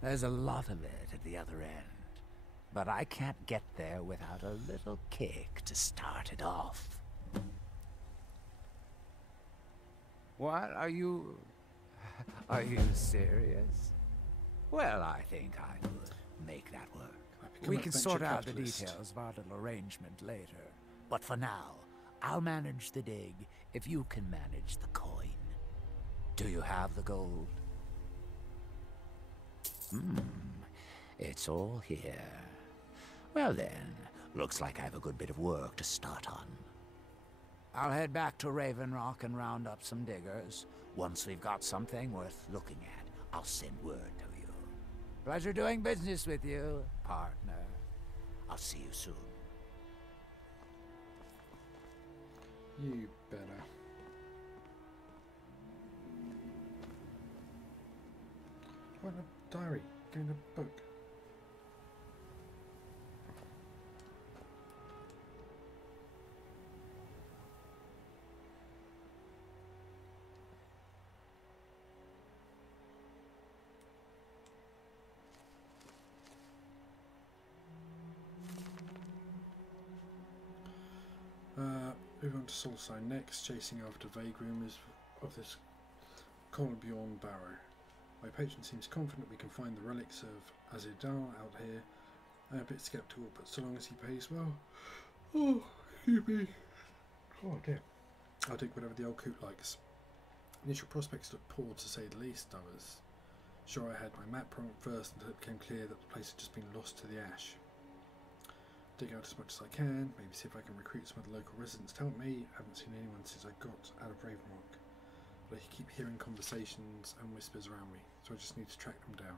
There's a lot of it at the other end. But I can't get there without a little kick to start it off. What? Are you serious? Well, I think I could make that work. We can sort out the details of our little arrangement later. But for now, I'll manage the dig if you can manage the coin. Do you have the gold? It's all here. Well then, looks like I have a good bit of work to start on. I'll head back to Raven Rock and round up some diggers. Once we've got something worth looking at, I'll send word to you. Pleasure doing business with you, partner. I'll see you soon. You better. What a diary, getting a book. Moving on to Solstheim next, chasing after vague rumours of this Kolbjorn barrow. My patron seems confident we can find the relics of Azidal out here. I'm a bit sceptical, but so long as he pays well. Oh, excuse me. Oh dear. I'll take whatever the old coot likes. Initial prospects looked poor to say the least. I was sure I had my map wrong first until it became clear that the place had just been lost to the ash. Dig out as much as I can, maybe see if I can recruit some of the local residents to help me. I haven't seen anyone since I got out of Ravenrock, but I keep hearing conversations and whispers around me, so I just need to track them down.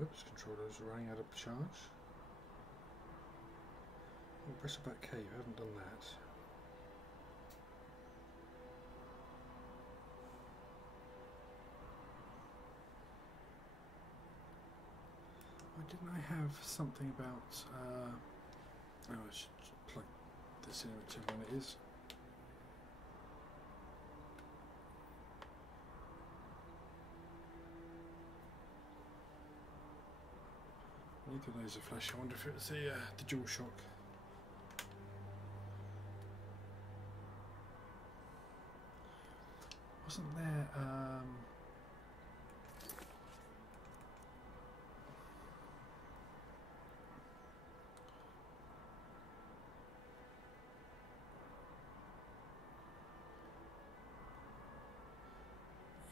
Oops, controller's running out of charge. Oh, press the back K, you haven't done that. Why didn't I have something about, oh, I should plug this in whichever one it is. Neither of those are flash. I wonder if it was the DualShock. Wasn't there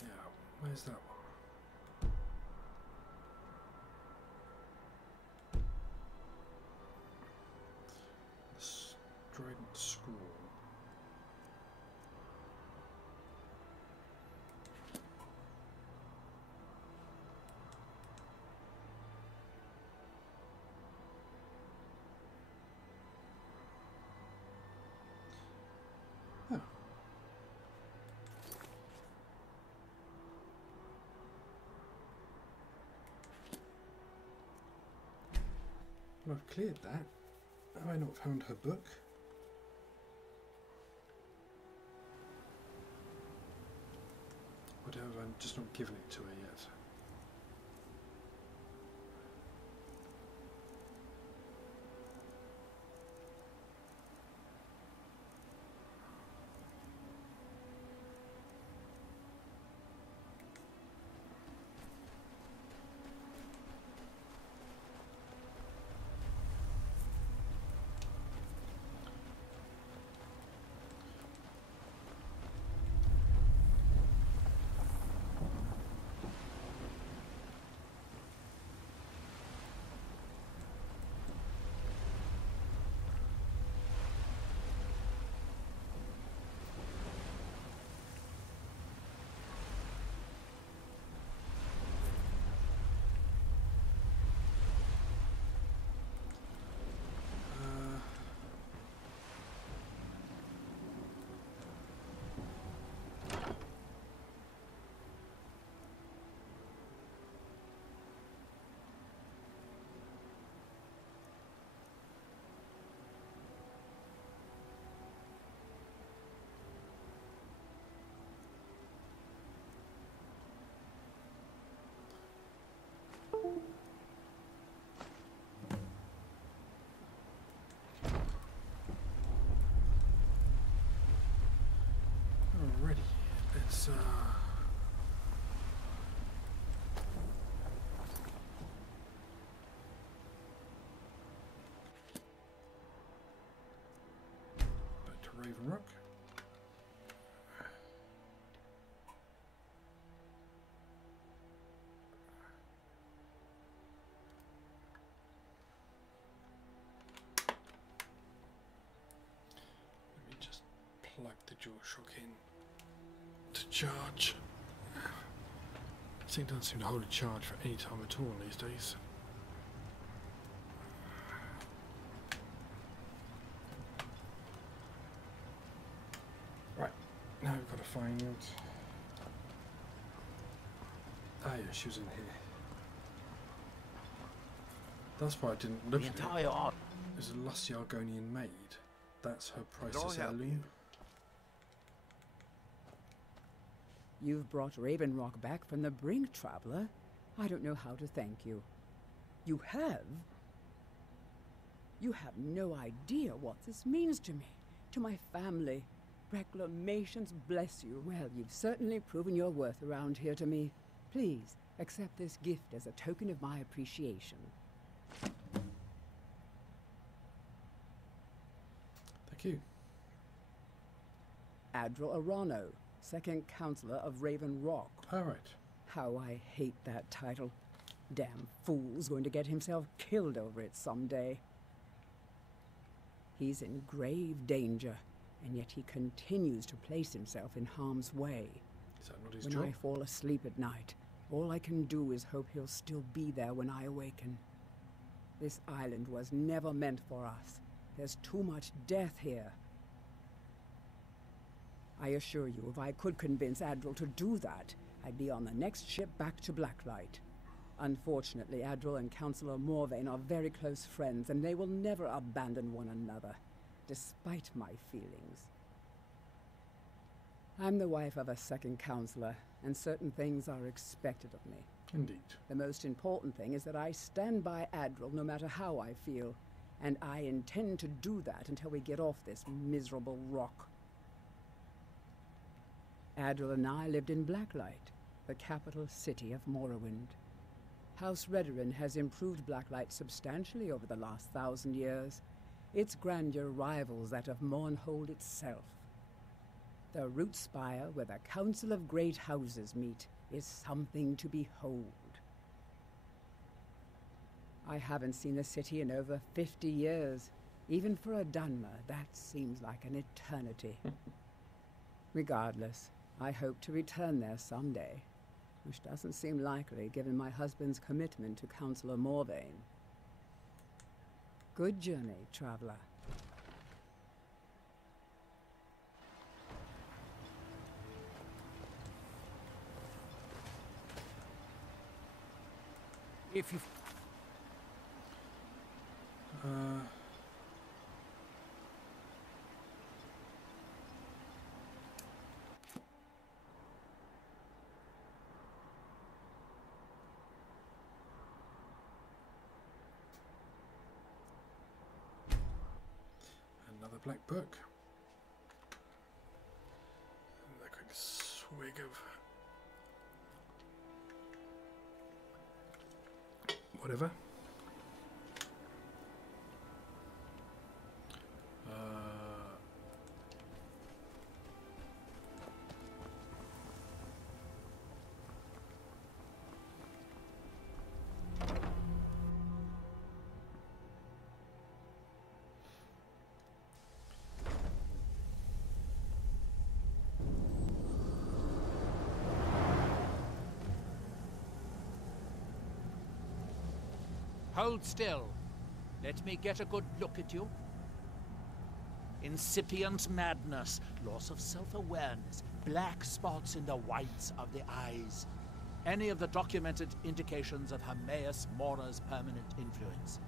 yeah, where's that one? Trident School. Well, I've cleared that. Have I not found her book? Or have I just not given it to her yet? Alrighty, let's back to Raven Rock. Let me just plug the DualShock in to charge. This thing doesn't seem to hold a charge for any time at all these days. Right, now we've got to find... Ah yeah, she was in here. That's why I didn't look at it. There's a lusty Argonian maid. That's her priceless heirloom. You've brought Raven Rock back from the brink, traveler. I don't know how to thank you. You have? You have no idea what this means to me, to my family. Reclamations bless you. Well, you've certainly proven your worth around here to me. Please, accept this gift as a token of my appreciation. Thank you. Admiral Arano, second counselor of Raven Rock. All right. How I hate that title. Damn fool's going to get himself killed over it someday. He's in grave danger, and yet he continues to place himself in harm's way. Is that not his When job? I fall asleep at night, all I can do is hope he'll still be there when I awaken. This island was never meant for us. There's too much death here. I assure you, if I could convince Admiral to do that, I'd be on the next ship back to Blacklight. Unfortunately, Admiral and Councillor Morvain are very close friends, and they will never abandon one another, despite my feelings. I'm the wife of a second counselor, and certain things are expected of me. Indeed. The most important thing is that I stand by Admiral no matter how I feel, and I intend to do that until we get off this miserable rock. Admiral and I lived in Blacklight, the capital city of Morrowind. House Redoran has improved Blacklight substantially over the last 1,000 years. Its grandeur rivals that of Mournhold itself. The root spire where the Council of Great Houses meet is something to behold. I haven't seen the city in over 50 years. Even for a Dunmer, that seems like an eternity. Regardless, I hope to return there someday, which doesn't seem likely given my husband's commitment to Councillor Morvain. Good journey, traveler. If you... Another black book. And a quick swig of whatever. Hold still. Let me get a good look at you. Incipient madness, loss of self-awareness, black spots in the whites of the eyes. Any of the documented indications of Hermaeus Mora's permanent influence.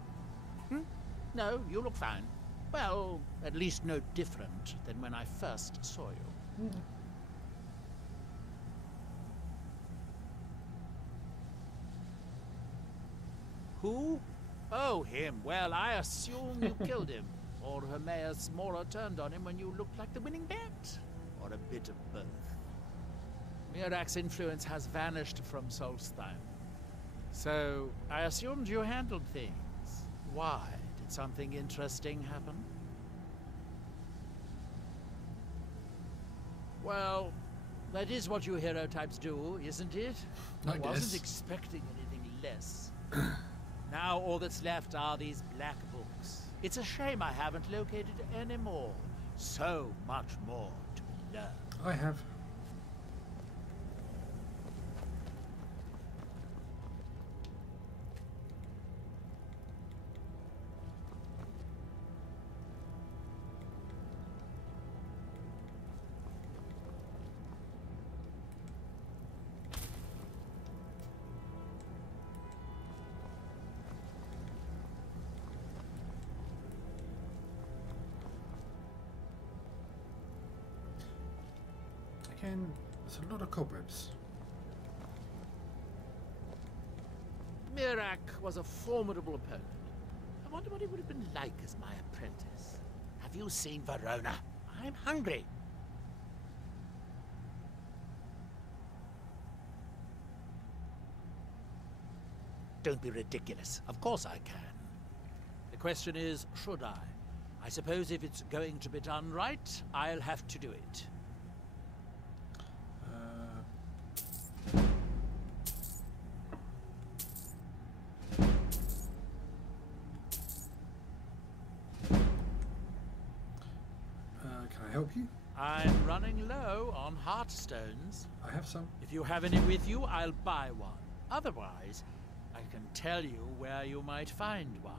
No, you look fine. Well, at least no different than when I first saw you. Who? Oh, him. Well, I assume you killed him. Or Hermaeus Mora turned on him when you looked like the winning bet. Or a bit of both. Mirak's influence has vanished from Solstheim. So, I assumed you handled things. Why? Did something interesting happen? Well, that is what you hero types do, isn't it? I wasn't expecting anything less. Now all that's left are these black books. It's a shame I haven't located any more. So much more to learn. I have. Again, there's a lot of cobwebs. Mirak was a formidable opponent. I wonder what he would have been like as my apprentice. Have you seen Verona? I'm hungry. Don't be ridiculous. Of course I can. The question is, should I? I suppose if it's going to be done right, I'll have to do it. Can I help you? I'm running low on heartstones. I have some. If you have any with you, I'll buy one. Otherwise, I can tell you where you might find one.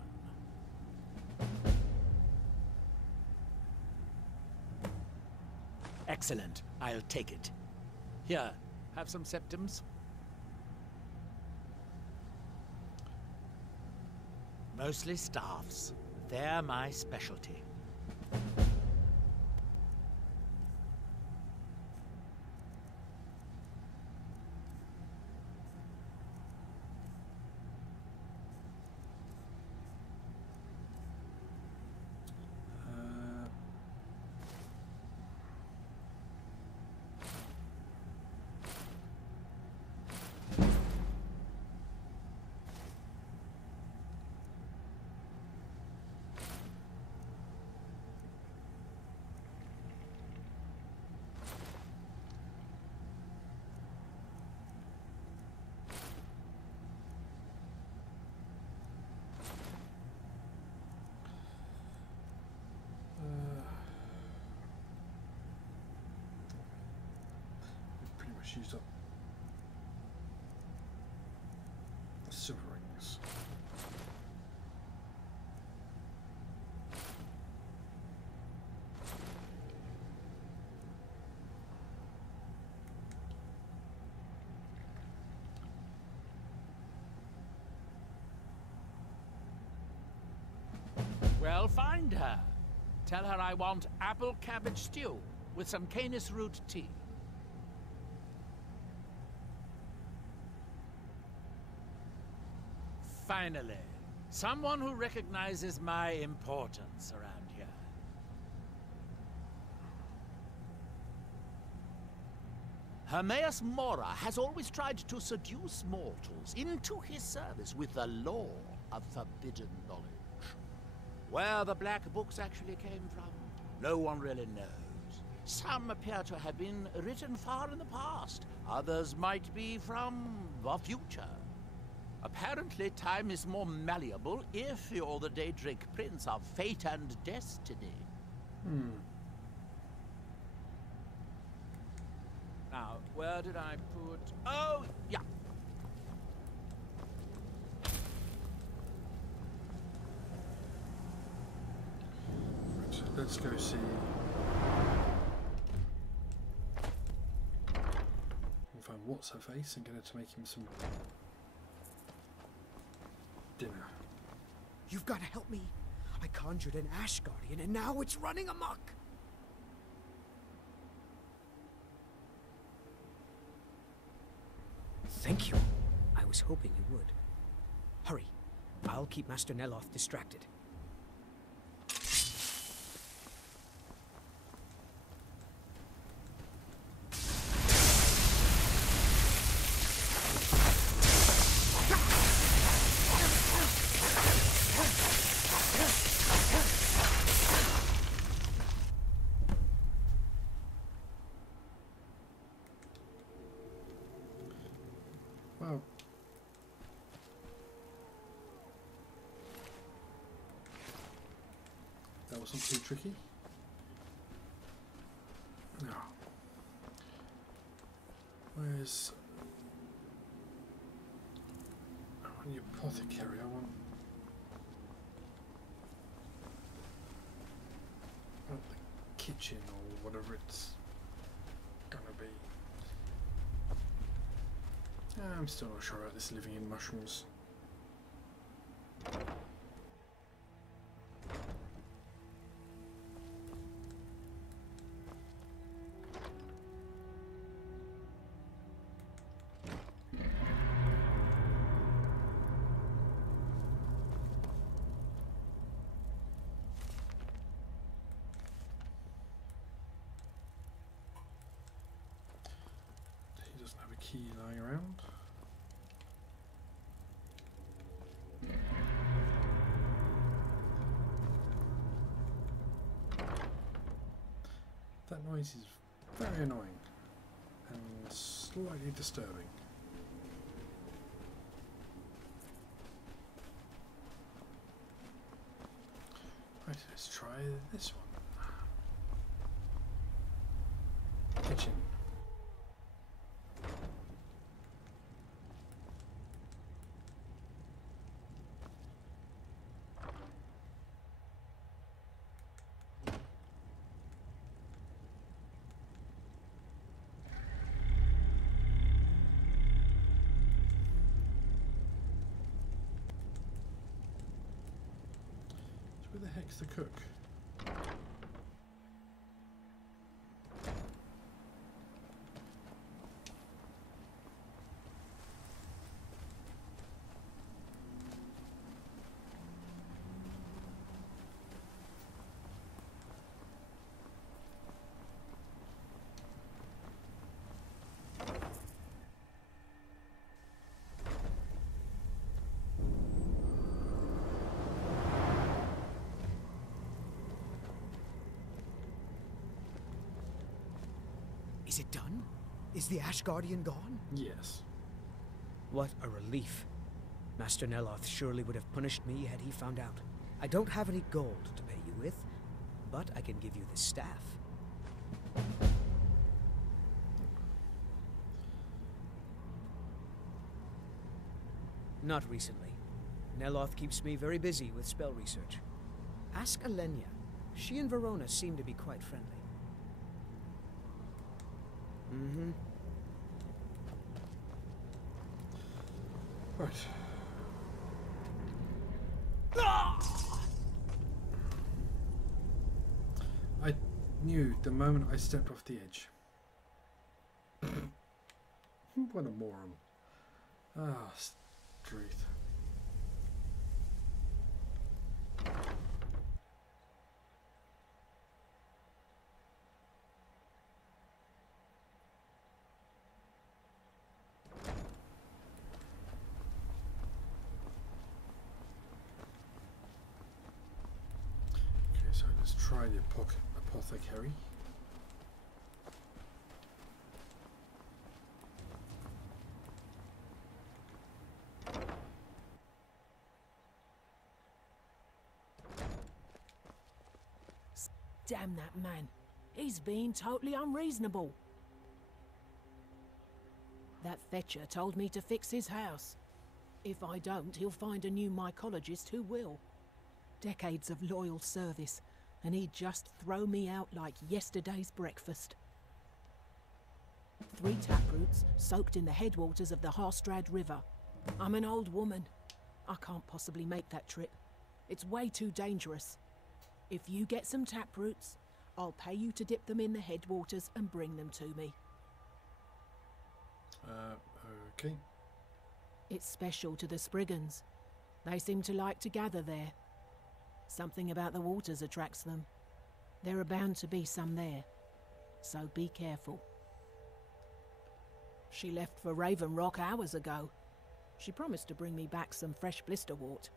Excellent. I'll take it. Here, have some septums. Mostly staffs. They're my specialty. Pretty much used up the silver rings. find her. Tell her I want apple cabbage stew with some canis root tea. Finally, someone who recognizes my importance around here. Hermaeus Mora has always tried to seduce mortals into his service with the lore of forbidden knowledge. Where the black books actually came from, no one really knows. Some appear to have been written far in the past. Others might be from the future. Apparently, time is more malleable if you're the Daedric Prince of Fate and Destiny. Now, where did I put... Oh, yeah. Let's go see. We'll find what's her face and get her to make him some dinner. You've got to help me. I conjured an Ash Guardian and now it's running amok. Thank you. I was hoping you would. Hurry. I'll keep Master Neloth distracted. Well, that wasn't too tricky. No. Where's... I want the apothecary, I want the kitchen or whatever it's gonna be. I'm still not sure about this living in mushrooms. He doesn't have a key lying around. That noise is very annoying and slightly disturbing. Right, let's try this one. Kitchen. Where the heck's the cook? Is it done? Is the Ash Guardian gone? Yes. What a relief. Master Neloth surely would have punished me had he found out. I don't have any gold to pay you with, but I can give you the staff. Not recently. Neloth keeps me very busy with spell research. Ask Alenia. She and Verona seem to be quite friendly. Mm-hmm. Right. I knew the moment I stepped off the edge. What a moron. Ah, truth. Okay, so let's try the apothecary. Damn that man. He's being totally unreasonable. That fetcher told me to fix his house. If I don't, he'll find a new mycologist who will. Decades of loyal service, and he'd just throw me out like yesterday's breakfast. 3 taproots soaked in the headwaters of the Harstrad River. I'm an old woman. I can't possibly make that trip. It's way too dangerous. If you get some taproots, I'll pay you to dip them in the headwaters and bring them to me. Okay. It's special to the Spriggans. They seem to like to gather there. Something about the waters attracts them. There are bound to be some there, so be careful. She left for Raven Rock hours ago. She promised to bring me back some fresh blisterwort.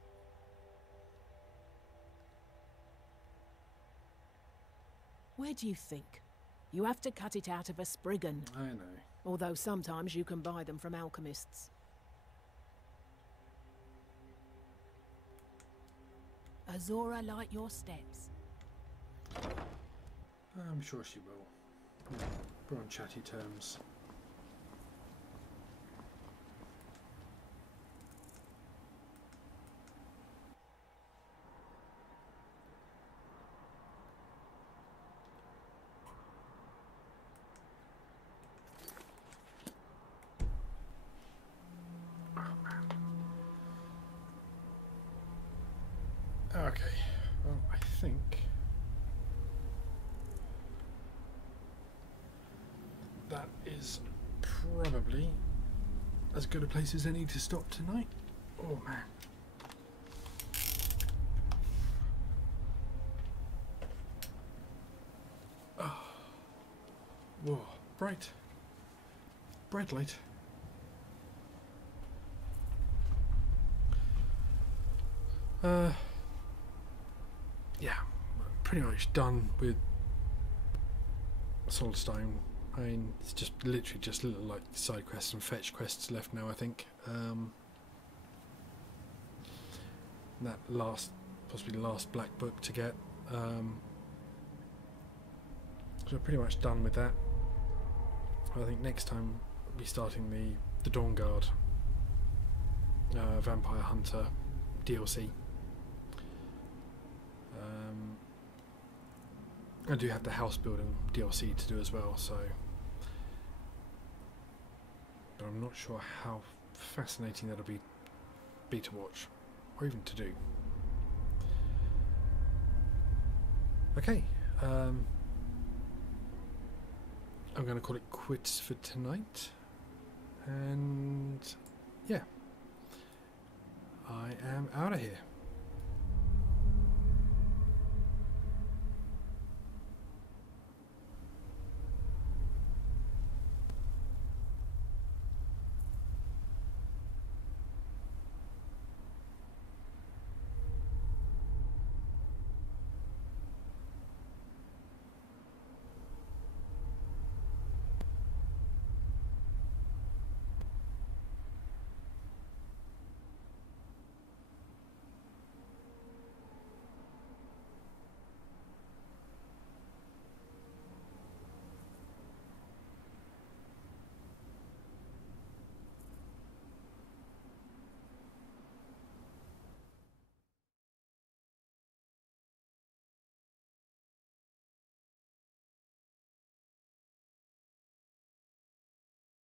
Where do you think? You have to cut it out of a Spriggan. I know. Although sometimes you can buy them from alchemists. Azora light your steps. I'm sure she will. Yeah, we're on chatty terms. Okay, well, I think that is probably as good a place as any to stop tonight. Oh man. Oh. Whoa, bright light. Yeah, pretty much done with Solstheim. I mean, it's just literally just little like side quests and fetch quests left now, I think. That possibly the last black book to get. So we're pretty much done with that. I think next time we'll be starting the Dawn Guard Vampire Hunter DLC. I do have the house building DLC to do as well, so but I'm not sure how fascinating that'll be to watch or even to do. Okay, I'm going to call it quits for tonight, and yeah, I am out of here.